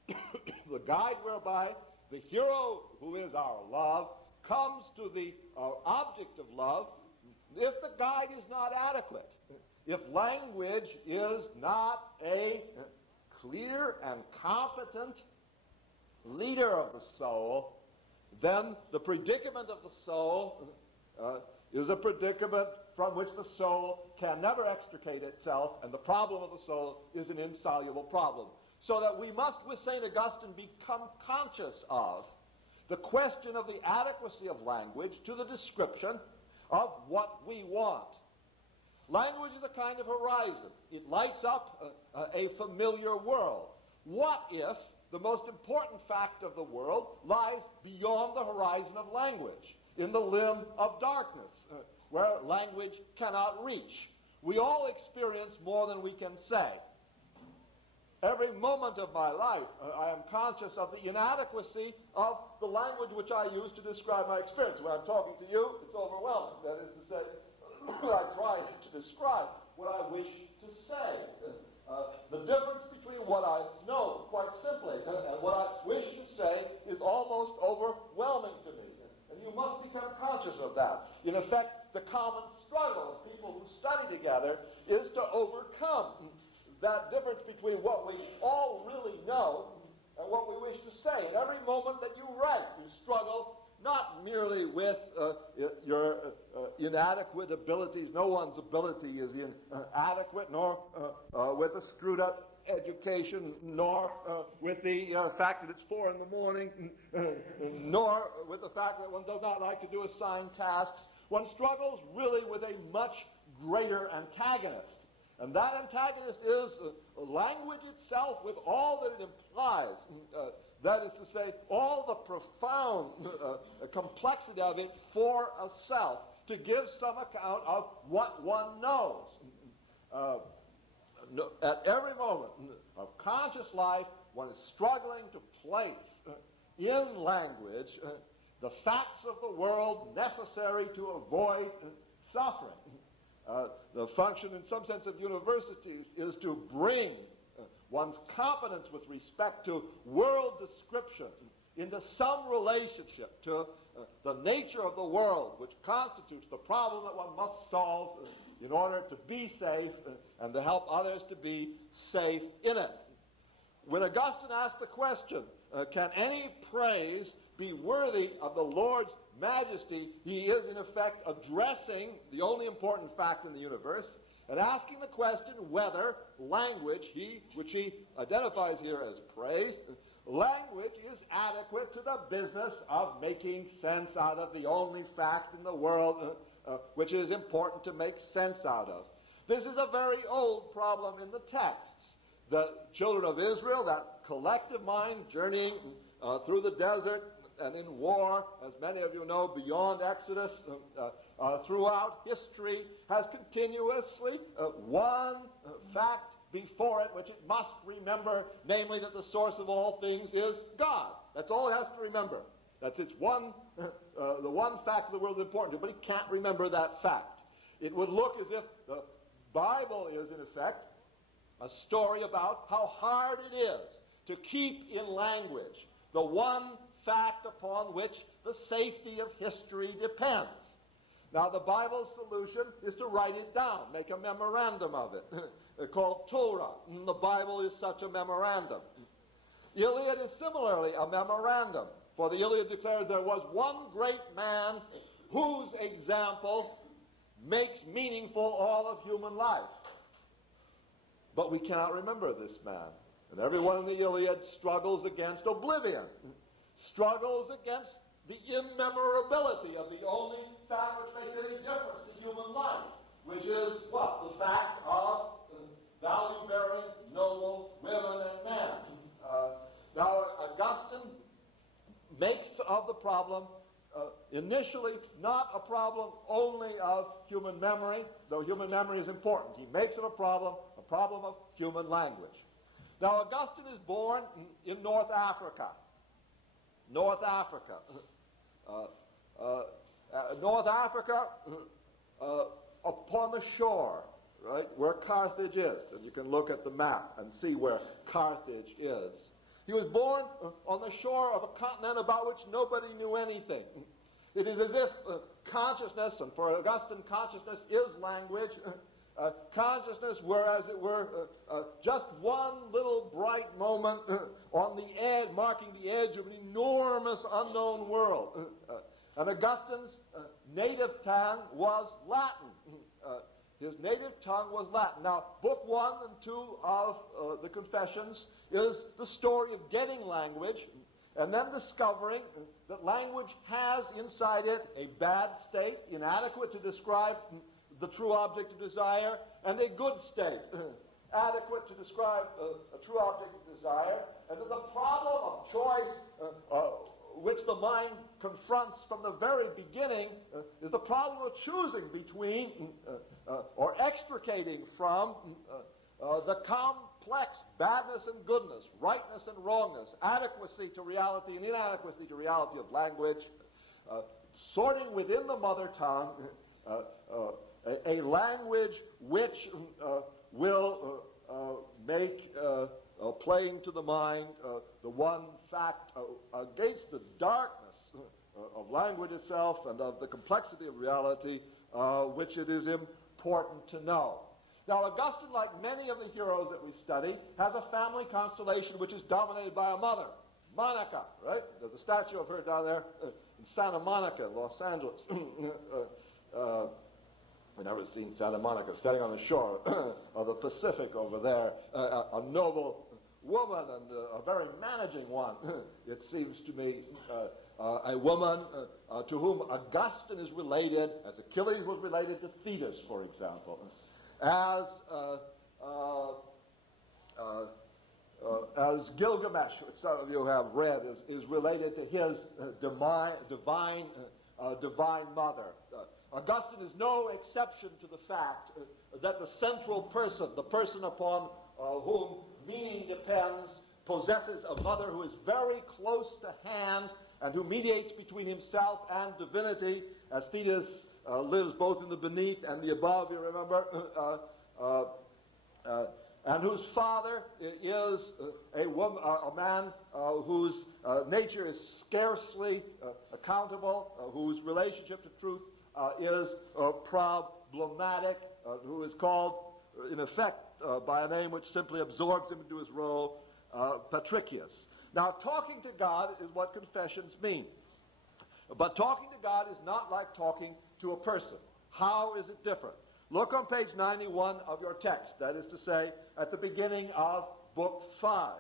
the guide whereby the hero, who is our love, comes to the object of love. If the guide is not adequate, if language is not a clear and competent leader of the soul, then the predicament of the soul is a predicament from which the soul can never extricate itself, and the problem of the soul is an insoluble problem. So that we must, with St. Augustine, become conscious of the question of the adequacy of language to the description of what we want. Language is a kind of horizon. It lights up a familiar world. What if the most important fact of the world lies beyond the horizon of language, in the limb of darkness, where language cannot reach? We all experience more than we can say. Every moment of my life, I am conscious of the inadequacy of the language which I use to describe my experience. When I'm talking to you, it's overwhelming. That is to say, I try to describe what I wish to say. The difference between what I know, quite simply, and what I wish to say is almost overwhelming to me. And you must become conscious of that. In effect, the common struggle of people who study together is to overcome that difference between what we all really know and what we wish to say. And every moment that you write, you struggle not merely with your inadequate abilities. No one's ability is inadequate, nor with a screwed-up education, nor with the fact that it's 4 in the morning, nor with the fact that one does not like to do assigned tasks. One struggles really with a much greater antagonist. And that antagonist is language itself with all that it implies. That is to say, all the profound complexity of it for a self, to give some account of what one knows. At every moment of conscious life, one is struggling to place in language the facts of the world necessary to avoid suffering. The function, in some sense, of universities is to bring one's competence with respect to world description into some relationship to the nature of the world, which constitutes the problem that one must solve in order to be safe and to help others to be safe in it. When Augustine asked the question, can any praise be worthy of the Lord's majesty, he is in effect addressing the only important fact in the universe and asking the question whether language, which he identifies here as praise, language is adequate to the business of making sense out of the only fact in the world which it is important to make sense out of. This is a very old problem in the texts. The children of Israel, that collective mind journeying through the desert and in war, as many of you know, beyond Exodus, throughout history, has continuously one fact before it which it must remember, namely that the source of all things is God. That's all it has to remember. That's its one, the one fact of the world is important to it, but it can't remember that fact. It would look as if the Bible is, in effect, a story about how hard it is to keep in language the one fact upon which the safety of history depends. Now, the Bible's solution is to write it down, make a memorandum of it, called Torah. The Bible is such a memorandum. Iliad is similarly a memorandum, for the Iliad declares there was one great man whose example makes meaningful all of human life. But we cannot remember this man. And everyone in the Iliad struggles against oblivion, struggles against the immemorability of the only fact which makes any difference to human life, which is what? The fact of value-bearing, noble women and men. Now, Augustine makes of the problem initially not a problem only of human memory, though human memory is important. He makes it a problem of human language. Now, Augustine is born in North Africa. North Africa, upon the shore, right, where Carthage is. And you can look at the map and see where Carthage is. He was born on the shore of a continent about which nobody knew anything. It is as if consciousness, and for Augustine consciousness is language, consciousness were, as it were, just one little bright moment on the edge, marking the edge of an enormous unknown world. And Augustine's native tongue was Latin. His native tongue was Latin. Now, Book 1 and 2 of the Confessions is the story of getting language and then discovering that language has inside it a bad state, inadequate to describe the true object of desire, and a good state, adequate to describe a true object of desire, and that the problem of choice which the mind confronts from the very beginning is the problem of choosing between or extricating from the complex badness and goodness, rightness and wrongness, adequacy to reality and inadequacy to reality of language, sorting within the mother tongue a language which will make playing to the mind the one fact against the darkness of language itself and of the complexity of reality which it is important to know. Now, Augustine, like many of the heroes that we study, has a family constellation which is dominated by a mother, Monica, right? There's a statue of her down there in Santa Monica, Los Angeles. I've never seen Santa Monica, standing on the shore of the Pacific over there, a noble woman and a very managing one, it seems to me, a woman to whom Augustine is related, as Achilles was related to Thetis, for example, as Gilgamesh, which some of you have read, is related to his divine mother. Augustine is no exception to the fact that the central person, the person upon whom meaning depends, possesses a mother who is very close to hand and who mediates between himself and divinity, as Thetis lives both in the beneath and the above, you remember, and whose father is a man whose nature is scarcely accountable, whose relationship to truth is problematic, who is called, in effect, by a name which simply absorbs him into his role, Patricius. Now, talking to God is what confessions mean. But talking to God is not like talking to a person. How is it different? Look on page 91 of your text, that is to say, at the beginning of Book 5.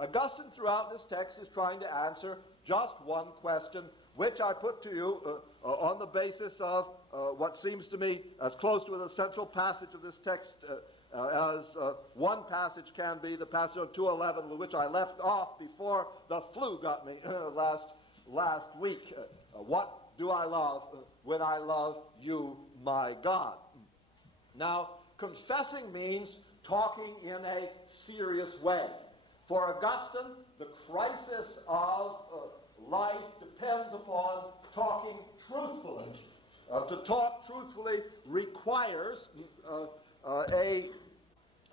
Augustine, throughout this text, is trying to answer just one question, which I put to you on the basis of what seems to me as close to an essential passage of this text as one passage can be, the passage of 2:11, with which I left off before the flu got me last week. What do I love when I love you, my God? Now, confessing means talking in a serious way. For Augustine, the crisis of life depends upon talking truthfully. To talk truthfully requires a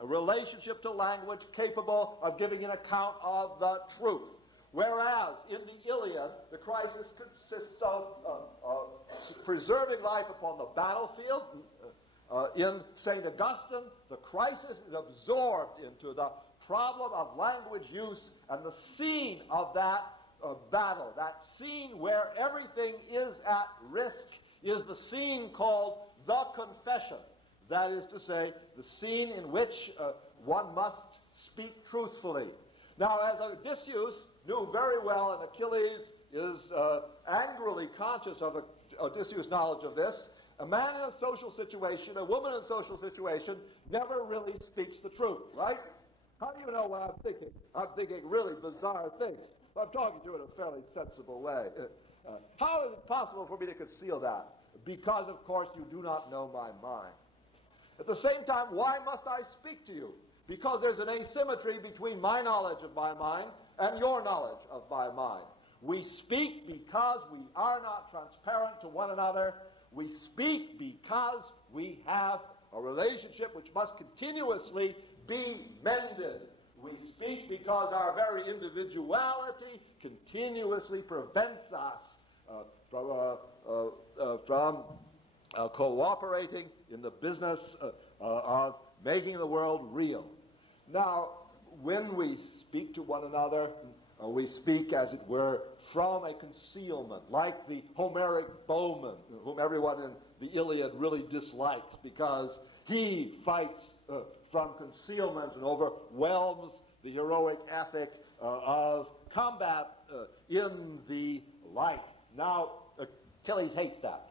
relationship to language capable of giving an account of the truth. Whereas in the Iliad, the crisis consists of preserving life upon the battlefield. In St. Augustine, the crisis is absorbed into the problem of language use, and the scene of that battle, that scene where everything is at risk, is the scene called the confession. That is to say, the scene in which one must speak truthfully. Now, as Odysseus knew very well, and Achilles is angrily conscious of Odysseus' knowledge of this, a man in a social situation, a woman in a social situation, never really speaks the truth, right? How do you know what I'm thinking? I'm thinking really bizarre things. I'm talking to you in a fairly sensible way. How is it possible for me to conceal that? Because, of course, you do not know my mind. At the same time, why must I speak to you? Because there's an asymmetry between my knowledge of my mind and your knowledge of my mind. We speak because we are not transparent to one another. We speak because we have a relationship which must continuously be mended. We speak because our very individuality continuously prevents us from cooperating in the business of making the world real. Now, when we speak to one another, we speak, as it were, from a concealment, like the Homeric bowman, whom everyone in the Iliad really dislikes, because he fights from concealment and overwhelms the heroic ethic of combat in the light. Now, Achilles hates that.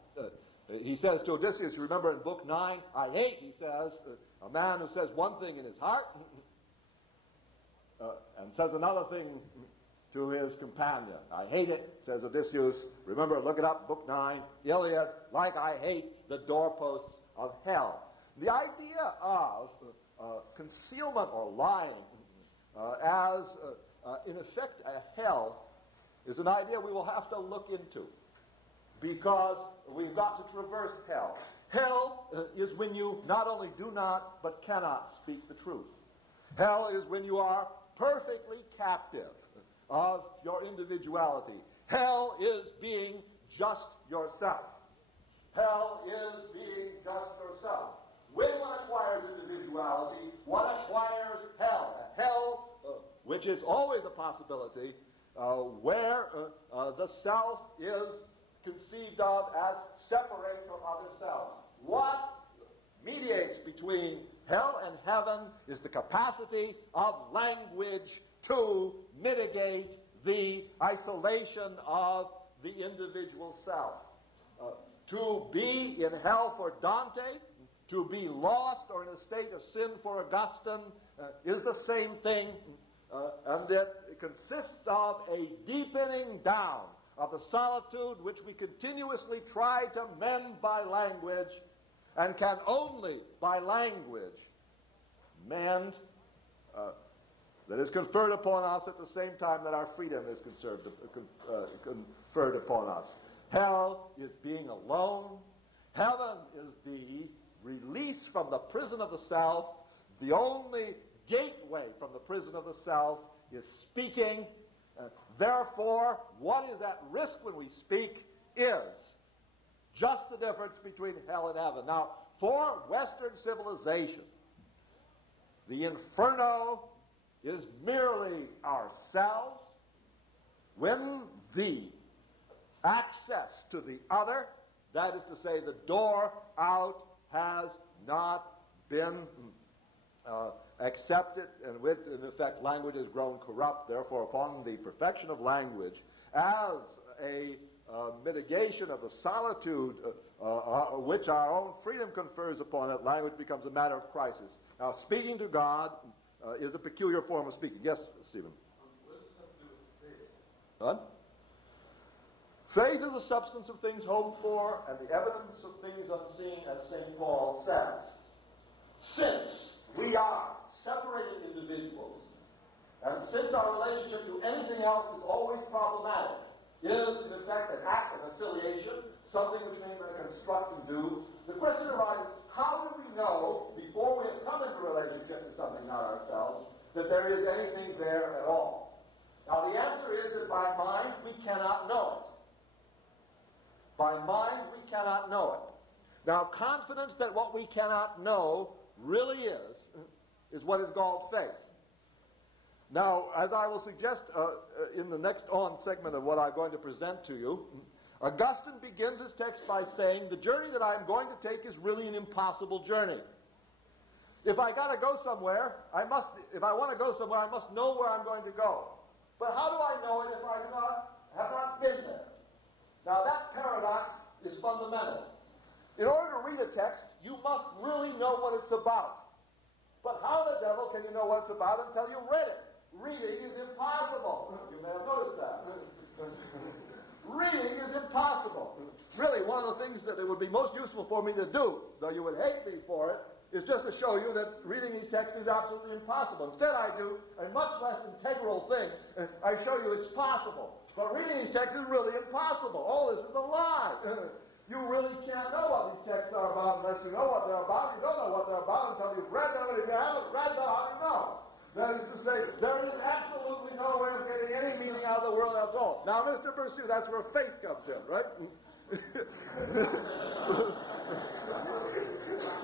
He says to Odysseus, you remember in Book 9, I hate, he says, a man who says one thing in his heart and says another thing to his companion. I hate it, says Odysseus. Remember, look it up, Book 9, Iliad, like I hate the doorposts of hell. The idea of concealment or lying as, in effect, a hell is an idea we will have to look into, because we've got to traverse hell. Hell is when you not only do not, but cannot speak the truth. Hell is when you are perfectly captive of your individuality. Hell is being just yourself. Hell is being just yourself. When one acquires individuality, one acquires hell. A hell which is always a possibility, where the self is conceived of as separate from other selves. What mediates between hell and heaven is the capacity of language to mitigate the isolation of the individual self. To be in hell for Dante, to be lost or in a state of sin for Augustine is the same thing, and it consists of a deepening down of the solitude which we continuously try to mend by language, and can only by language mend that is conferred upon us at the same time that our freedom is conferred upon us. Hell is being alone. Heaven is the release from the prison of the self. The only gateway from the prison of the self is speaking. Therefore, what is at risk when we speak is just the difference between hell and heaven. Now, for Western civilization, the inferno is merely ourselves when the access to the other, that is to say, the door out, has not been accepted, and with, in effect, language has grown corrupt. Therefore, upon the perfection of language as a mitigation of the solitude which our own freedom confers upon it, language becomes a matter of crisis. Now, speaking to God is a peculiar form of speaking. Yes, Stephen? What does this have to do with faith? What? Faith is the substance of things hoped for and the evidence of things unseen, as St. Paul says. Since we are separated individuals, and since our relationship to anything else is always problematic, is in effect an act of affiliation, something which men can construct and do, the question arises, how do we know, before we have come into relationship to something not ourselves, that there is anything there at all? Now the answer is that by mind we cannot know it. By mind we cannot know it. Now confidence that what we cannot know really is what is called faith. Now, as I will suggest in the next segment of what I'm going to present to you, Augustine begins his text by saying, the journey that I'm going to take is really an impossible journey. If I got to go somewhere, if I want to go somewhere, I must know where I'm going to go. But how do I know it if I have not been there? Now, that paradox is fundamental. In order to read a text, you must really know what it's about. But how the devil can you know what it's about until you read it? Reading is impossible. You may have noticed that. Reading is impossible. Really, one of the things that it would be most useful for me to do, though you would hate me for it, is just to show you that reading these texts is absolutely impossible. Instead, I do a much less integral thing. I show you it's possible. But reading these texts is really impossible. All this is a lie. You really can't know what these texts are about unless you know what they're about. You don't know what they're about until you've read them, and if you haven't read them, how do you know? That is to say, there is absolutely no way of getting any meaning out of the world at all. Now, Mr. Pursuit, that's where faith comes in, right?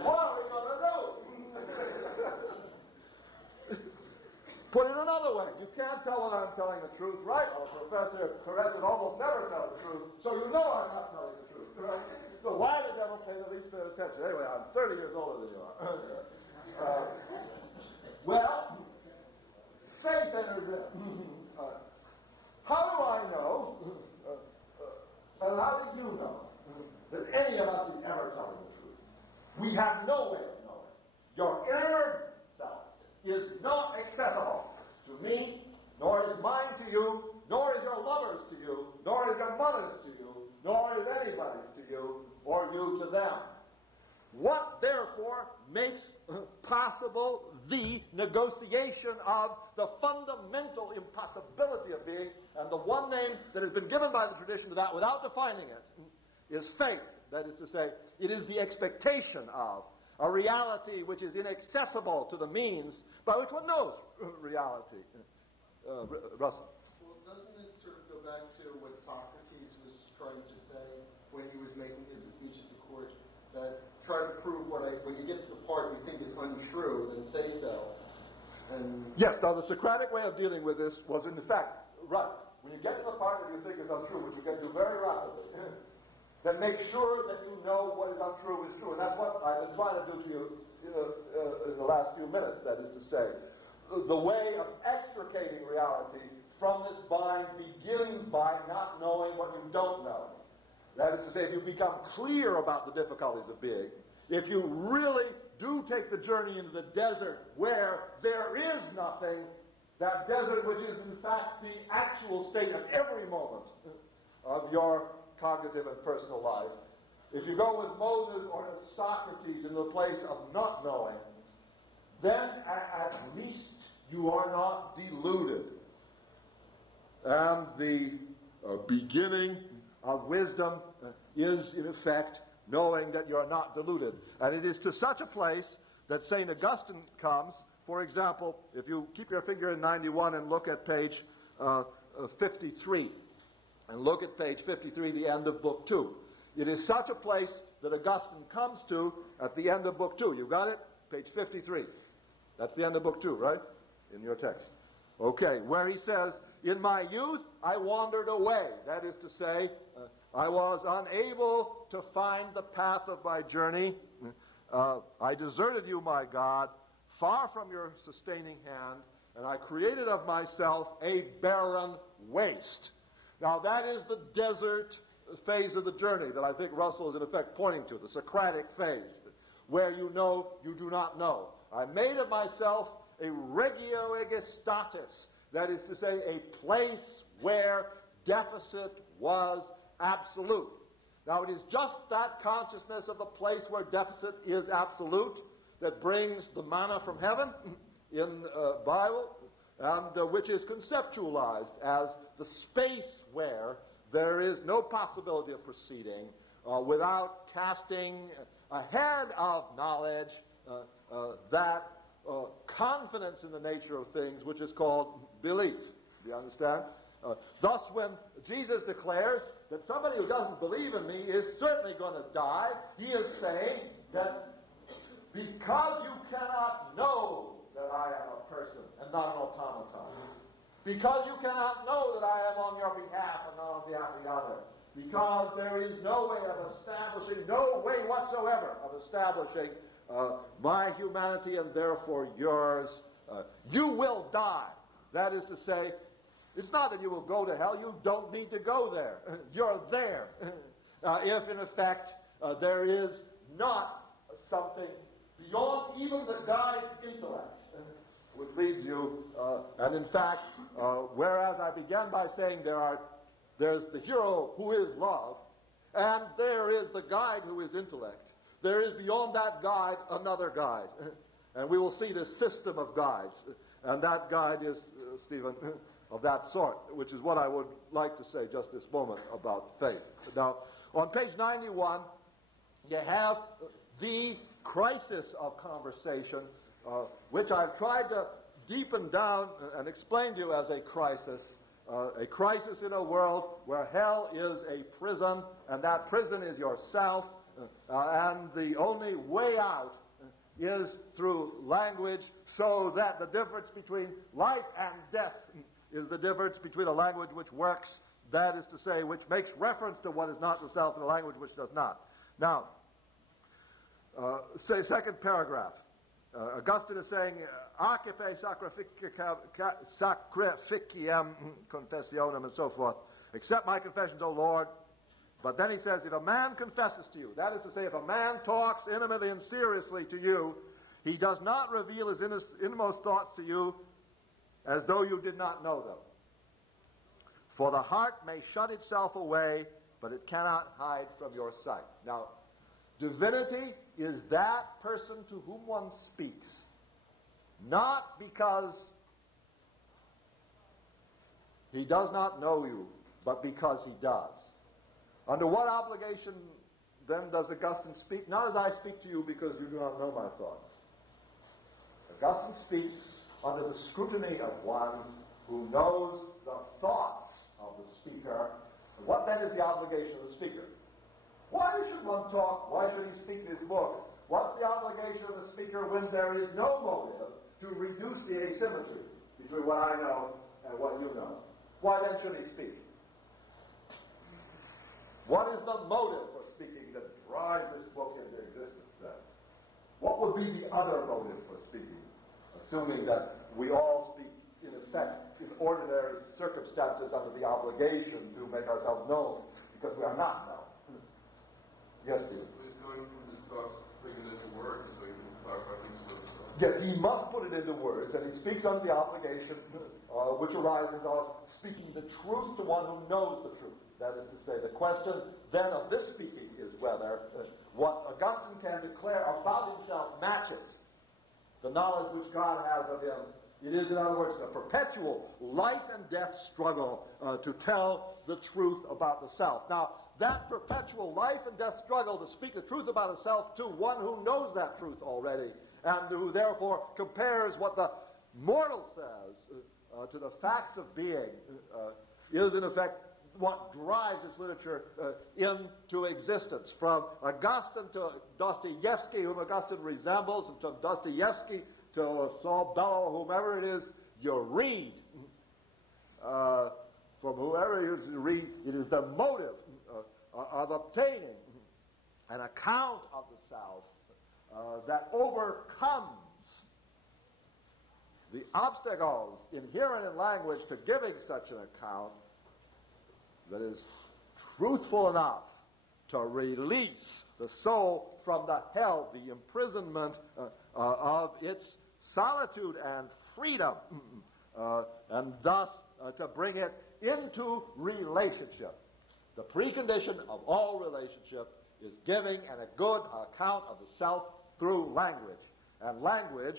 What are we going to do? Put it another way. You can't tell when I'm telling the truth, right? Well, Professor Caress would almost never tell the truth, so you know I'm not telling the truth, right? So why the devil pay the least bit of attention? Anyway, I'm 30 years older than you are. Well, faith enters in. How do I know, and how do you know, that any of us is ever telling the truth? We have no way of knowing. Your inner self is not accessible to me, nor is mine to you, nor is your lover's to you, nor is your mother's to you, nor is anybody's to you, or you to them. What, therefore, makes possible the negotiation of the fundamental impossibility of being, and the one name that has been given by the tradition to that without defining it, is faith. That is to say, it is the expectation of a reality which is inaccessible to the means by which one knows reality. Russell. Well, doesn't it sort of go back to what Socrates was trying to say when he was making his speech at the court? That try to prove when you get to the part you think is untrue, then say so. And yes, now the Socratic way of dealing with this was in fact right. When you get to the part that you think is untrue, which you get to very rapidly, then make sure that you know what is untrue is true. And that's what I've been trying to do to you in the last few minutes, that is to say. The way of extricating reality from this bind begins by not knowing what you don't know. That is to say, if you become clear about the difficulties of being, if you really do take the journey into the desert where there is nothing, that desert which is in fact the actual state of every moment of your cognitive and personal life, if you go with Moses or Socrates in the place of not knowing, then at least you are not deluded. And the beginning of wisdom is, in effect, knowing that you are not deluded. And it is to such a place that St. Augustine comes. For example, if you keep your finger in 91 and look at page 53, and look at page 53, the end of Book 2. It is such a place that Augustine comes to at the end of Book 2. You got it? Page 53. That's the end of Book 2, right? In your text. Okay, where he says, in my youth I wandered away. That is to say, I was unable to find the path of my journey. I deserted you, my God, far from your sustaining hand, and I created of myself a barren waste. Now that is the desert phase of the journey that I think Russell is in effect pointing to, the Socratic phase, where you know you do not know. I made of myself a regio egistatis, that is to say, a place where deficit was absolute. Now it is just that consciousness of the place where deficit is absolute that brings the manna from heaven in Bible, and which is conceptualized as the space where there is no possibility of proceeding without casting ahead of knowledge that confidence in the nature of things, which is called belief. Do you understand? Thus, when Jesus declares that somebody who doesn't believe in me is certainly going to die, he is saying that because you cannot know that I am a person and not an automaton, because you cannot know that I am on your behalf and not on behalf of the other, because there is no way of establishing, no way whatsoever of establishing my humanity and therefore yours, you will die. That is to say, it's not that you will go to hell, you don't need to go there. You're there. If in effect there is not something beyond even the guide intellect, which leads you, and in fact, whereas I began by saying there's the hero who is love, and there is the guide who is intellect, there is beyond that guide another guide. And we will see this system of guides. And that guide is, Stephen, of that sort, which is what I would like to say just this moment about faith. Now, on page 91, you have the crisis of conversation, which I've tried to deepen down and explain to you as a crisis in a world where hell is a prison, and that prison is yourself, and the only way out is through language, so that the difference between life and death is the difference between a language which works, that is to say, which makes reference to what is not the self, and a language which does not. Now, say second paragraph. Augustine is saying, Arcipe sacrificium confessionem, and so forth. Accept my confessions, O Lord. But then he says, if a man confesses to you, that is to say, if a man talks intimately and seriously to you, he does not reveal his innermost thoughts to you as though you did not know them. For the heart may shut itself away, but it cannot hide from your sight. Now, divinity is that person to whom one speaks, not because he does not know you, but because he does. Under what obligation, then, does Augustine speak? Not as I speak to you because you do not know my thoughts. Augustine speaks under the scrutiny of one who knows the thoughts of the speaker. And what then is the obligation of the speaker? Why should one talk? Why should he speak this book? What's the obligation of the speaker when there is no motive to reduce the asymmetry between what I know and what you know? Why then should he speak? What is the motive for speaking that drives this book into existence then? What would be the other motive for speaking, assuming that we all speak, in effect, in ordinary circumstances under the obligation to make ourselves known, because we are not known? Yes, Steve? He's going from his thoughts, putting it into words, so he can clarify things for himself. Yes, he must put it into words, and he speaks under the obligation which arises of speaking the truth to one who knows the truth. That is to say, the question then of this speaking is whether what Augustine can declare about himself matches the knowledge which God has of him It is, in other words, a perpetual life and death struggle to tell the truth about the self. Now, that perpetual life and death struggle to speak the truth about the self to one who knows that truth already, and who therefore compares what the mortal says to the facts of being, is in effect what drives this literature into existence. From Augustine to Dostoevsky, whom Augustine resembles, and from Dostoevsky to Saul Bellow, whomever it is you read, from whoever it is you read, it is the motive of obtaining an account of the self that overcomes the obstacles inherent in language to giving such an account, that is truthful enough to release the soul from the hell, the imprisonment of its solitude and freedom, and thus to bring it into relationship. The precondition of all relationship is giving a good account of the self through language. And language,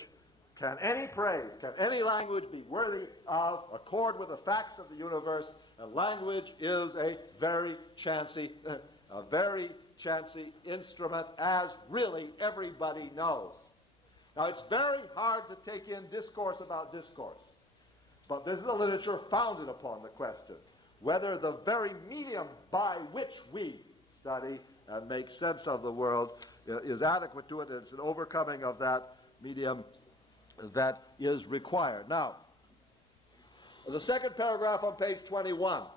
can any praise, can any language be worthy of accord with the facts of the universe? And language is a very chancy instrument, as really everybody knows. Now, it's very hard to take in discourse about discourse, but this is a literature founded upon the question whether the very medium by which we study and make sense of the world is adequate to it. It's an overcoming of that medium that is required. Now, the second paragraph on page 21.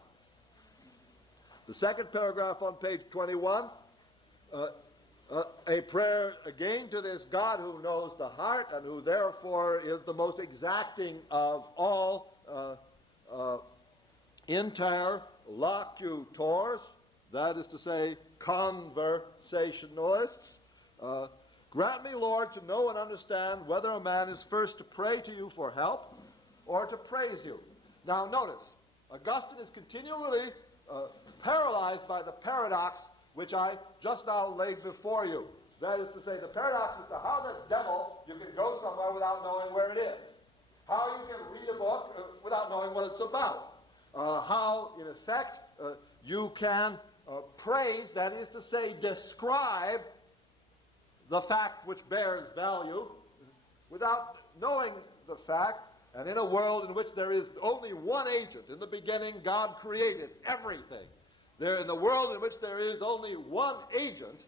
The second paragraph on page 21, a prayer again to this God who knows the heart and who therefore is the most exacting of all interlocutors, that is to say, conversationalists. Grant me, Lord, to know and understand whether a man is first to pray to you for help or to praise you. Now notice, Augustine is continually paralyzed by the paradox which I just now laid before you. That is to say, the paradox is to how the devil you can go somewhere without knowing where it is. How you can read a book without knowing what it's about. How, in effect, you can praise, that is to say, describe the fact which bears value without knowing the fact, and in a world in which there is only one agent. In the beginning, God created everything. There, in the world in which there is only one agent,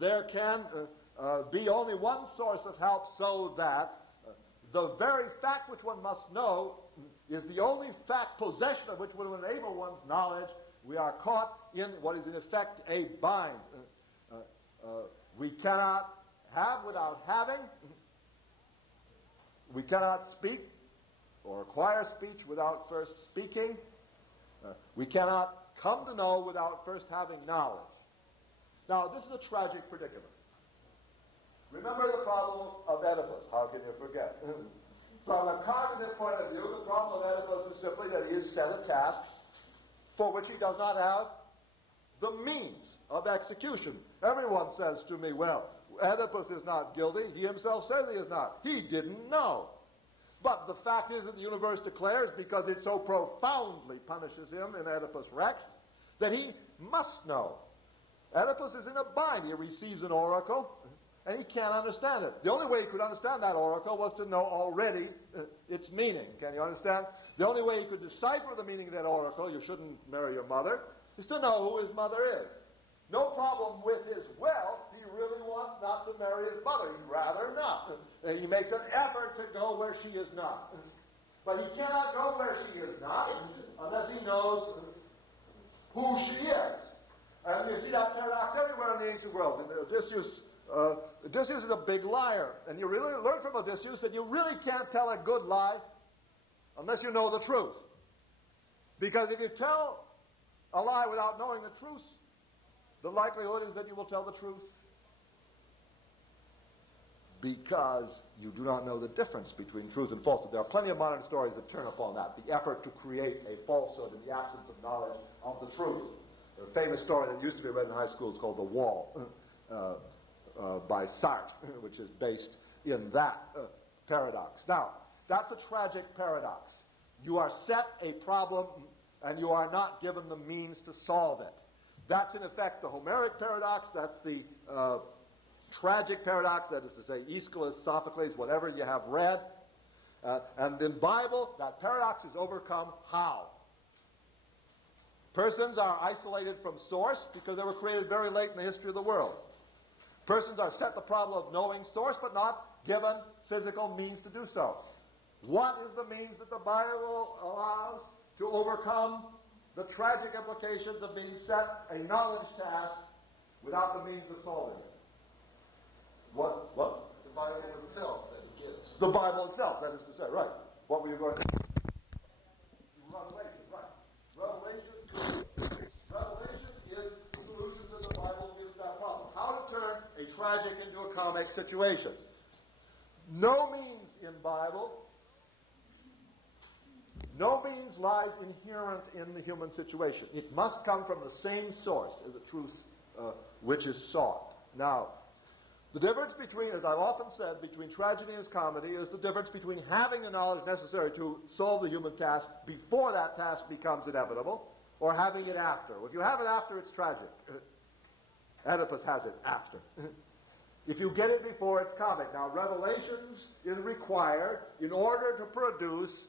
there can be only one source of help, so that the very fact which one must know is the only fact possession of which will enable one's knowledge. We are caught in what is in effect a bind. We cannot have without having. We cannot speak or acquire speech without first speaking. We cannot come to know without first having knowledge. Now, this is a tragic predicament. Remember the problem of Oedipus. How can you forget? From a cognitive point of view, the problem of Oedipus is simply that he is set a task for which he does not have the means of execution. Everyone says to me, well, Oedipus is not guilty. He himself says he is not. He didn't know. But the fact is that the universe declares, because it so profoundly punishes him in Oedipus Rex, that he must know. Oedipus is in a bind. He receives an oracle, and he can't understand it. The only way he could understand that oracle was to know already its meaning. Can you understand? The only way he could decipher the meaning of that oracle, you shouldn't marry your mother, is to know who his mother is. No problem with his wealth. He really wants not to marry his mother. He'd rather not. He makes an effort to go where she is not. But he cannot go where she is not unless he knows who she is. And you see that paradox everywhere in the ancient world. Odysseus is a big liar. And you really learn from Odysseus that you really can't tell a good lie unless you know the truth. Because if you tell a lie without knowing the truth, the likelihood is that you will tell the truth because you do not know the difference between truth and falsehood. There are plenty of modern stories that turn upon that, the effort to create a falsehood in the absence of knowledge of the truth. A famous story that used to be read in high school is called The Wall by Sartre, which is based in that paradox. Now, That's a tragic paradox. You are set a problem and you are not given the means to solve it. That's in effect the Homeric paradox. That's the tragic paradox, that is to say, Aeschylus, Sophocles, whatever you have read. And in Bible, that paradox is overcome how? Persons are isolated from source because they were created very late in the history of the world. Persons are set the problem of knowing source, but not given physical means to do so. What is the means that the Bible allows to overcome the tragic implications of being set a knowledge task without the means of solving it? What? The Bible itself that it gives. The Bible itself, that is to say, right. What were you going to say? Revelation, right. Revelation is the solution that the Bible gives that problem. How to turn a tragic into a comic situation. No means in Bible, no means lies inherent in the human situation. It must come from the same source as the truth which is sought. Now, the difference between, as I've often said, between tragedy and comedy is the difference between having the knowledge necessary to solve the human task before that task becomes inevitable, or having it after. If you have it after, it's tragic. Oedipus has it after. If you get it before, it's comic. Now, revelations is required in order to produce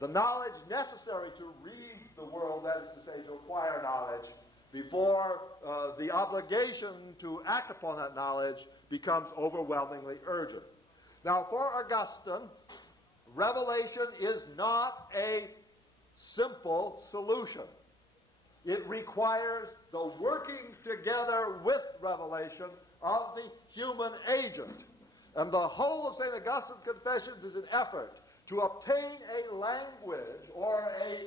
the knowledge necessary to read the world, that is to say, to acquire knowledge, before the obligation to act upon that knowledge becomes overwhelmingly urgent. Now, for Augustine, revelation is not a simple solution. It requires the working together with revelation of the human agent. And the whole of St. Augustine's Confessions is an effort to obtain a language or a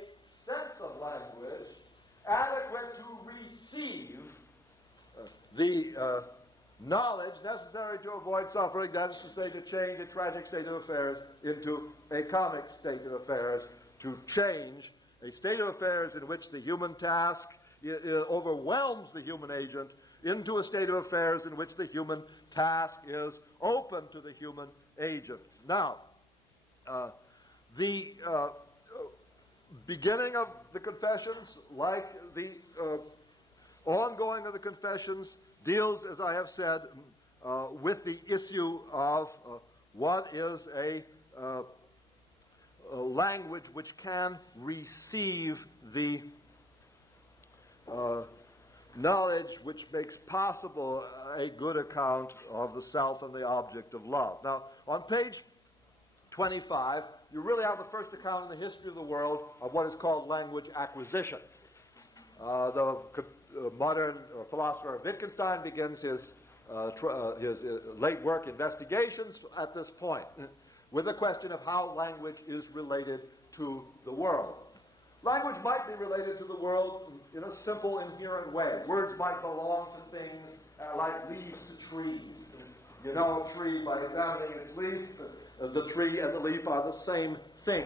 sense of language adequate to receive the knowledge necessary to avoid suffering, that is to say, to change a tragic state of affairs into a comic state of affairs, to change a state of affairs in which the human task overwhelms the human agent into a state of affairs in which the human task is open to the human agent. Now, the beginning of the Confessions, like the ongoing of the Confessions, deals, as I have said, with the issue of what is a language which can receive the knowledge which makes possible a good account of the self and the object of love. Now, on page 25, you really have the first account in the history of the world of what is called language acquisition. The modern philosopher Wittgenstein begins his late work investigations at this point with the question of how language is related to the world. Language might be related to the world in a simple, inherent way. Words might belong to things like leaves to trees. You know a tree by examining its leaf. The tree and the leaf are the same thing.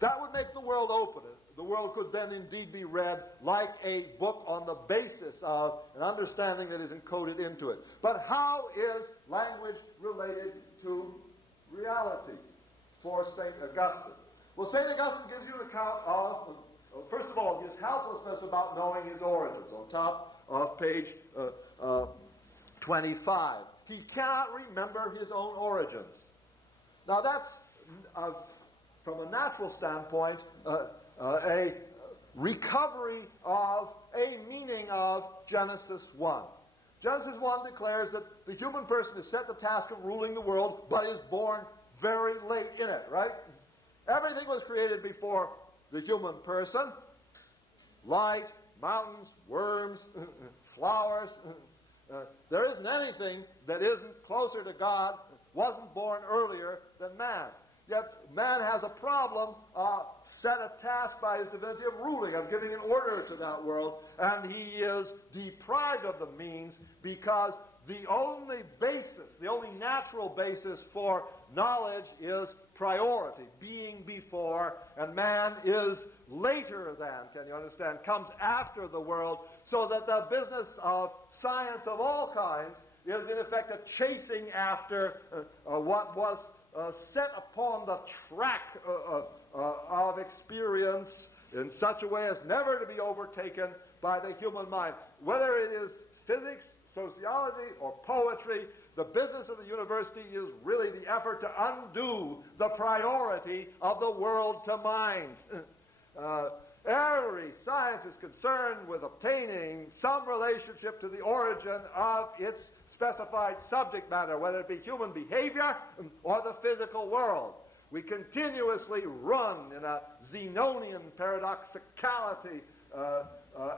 That would make the world open. The world could then indeed be read like a book on the basis of an understanding that is encoded into it. But how is language related to reality for St. Augustine? Well, St. Augustine gives you an account of, first of all, his helplessness about knowing his origins, on top of page 25. He cannot remember his own origins. Now that's, from a natural standpoint, a recovery of a meaning of Genesis 1. Genesis 1 declares that the human person is set the task of ruling the world, but is born very late in it, right? Everything was created before the human person. Light, mountains, worms, flowers. There isn't anything that isn't closer to God, wasn't born earlier than man. Yet man has a problem, set a task by his divinity of ruling, of giving an order to that world, and he is deprived of the means because the only basis, the only natural basis for knowledge is priority, being before, and man is later than, can you understand, comes after the world, so that the business of science of all kinds is in effect a chasing after what was set upon the track of experience in such a way as never to be overtaken by the human mind. Whether it is physics, sociology, or poetry, the business of the university is really the effort to undo the priority of the world to mind. Every science is concerned with obtaining some relationship to the origin of its specified subject matter, whether it be human behavior or the physical world. We continuously run in a Zenonian paradoxicality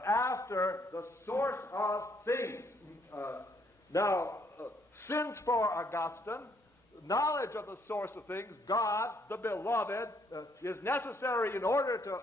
after the source of things. Since for Augustine, knowledge of the source of things, God, the beloved, is necessary in order to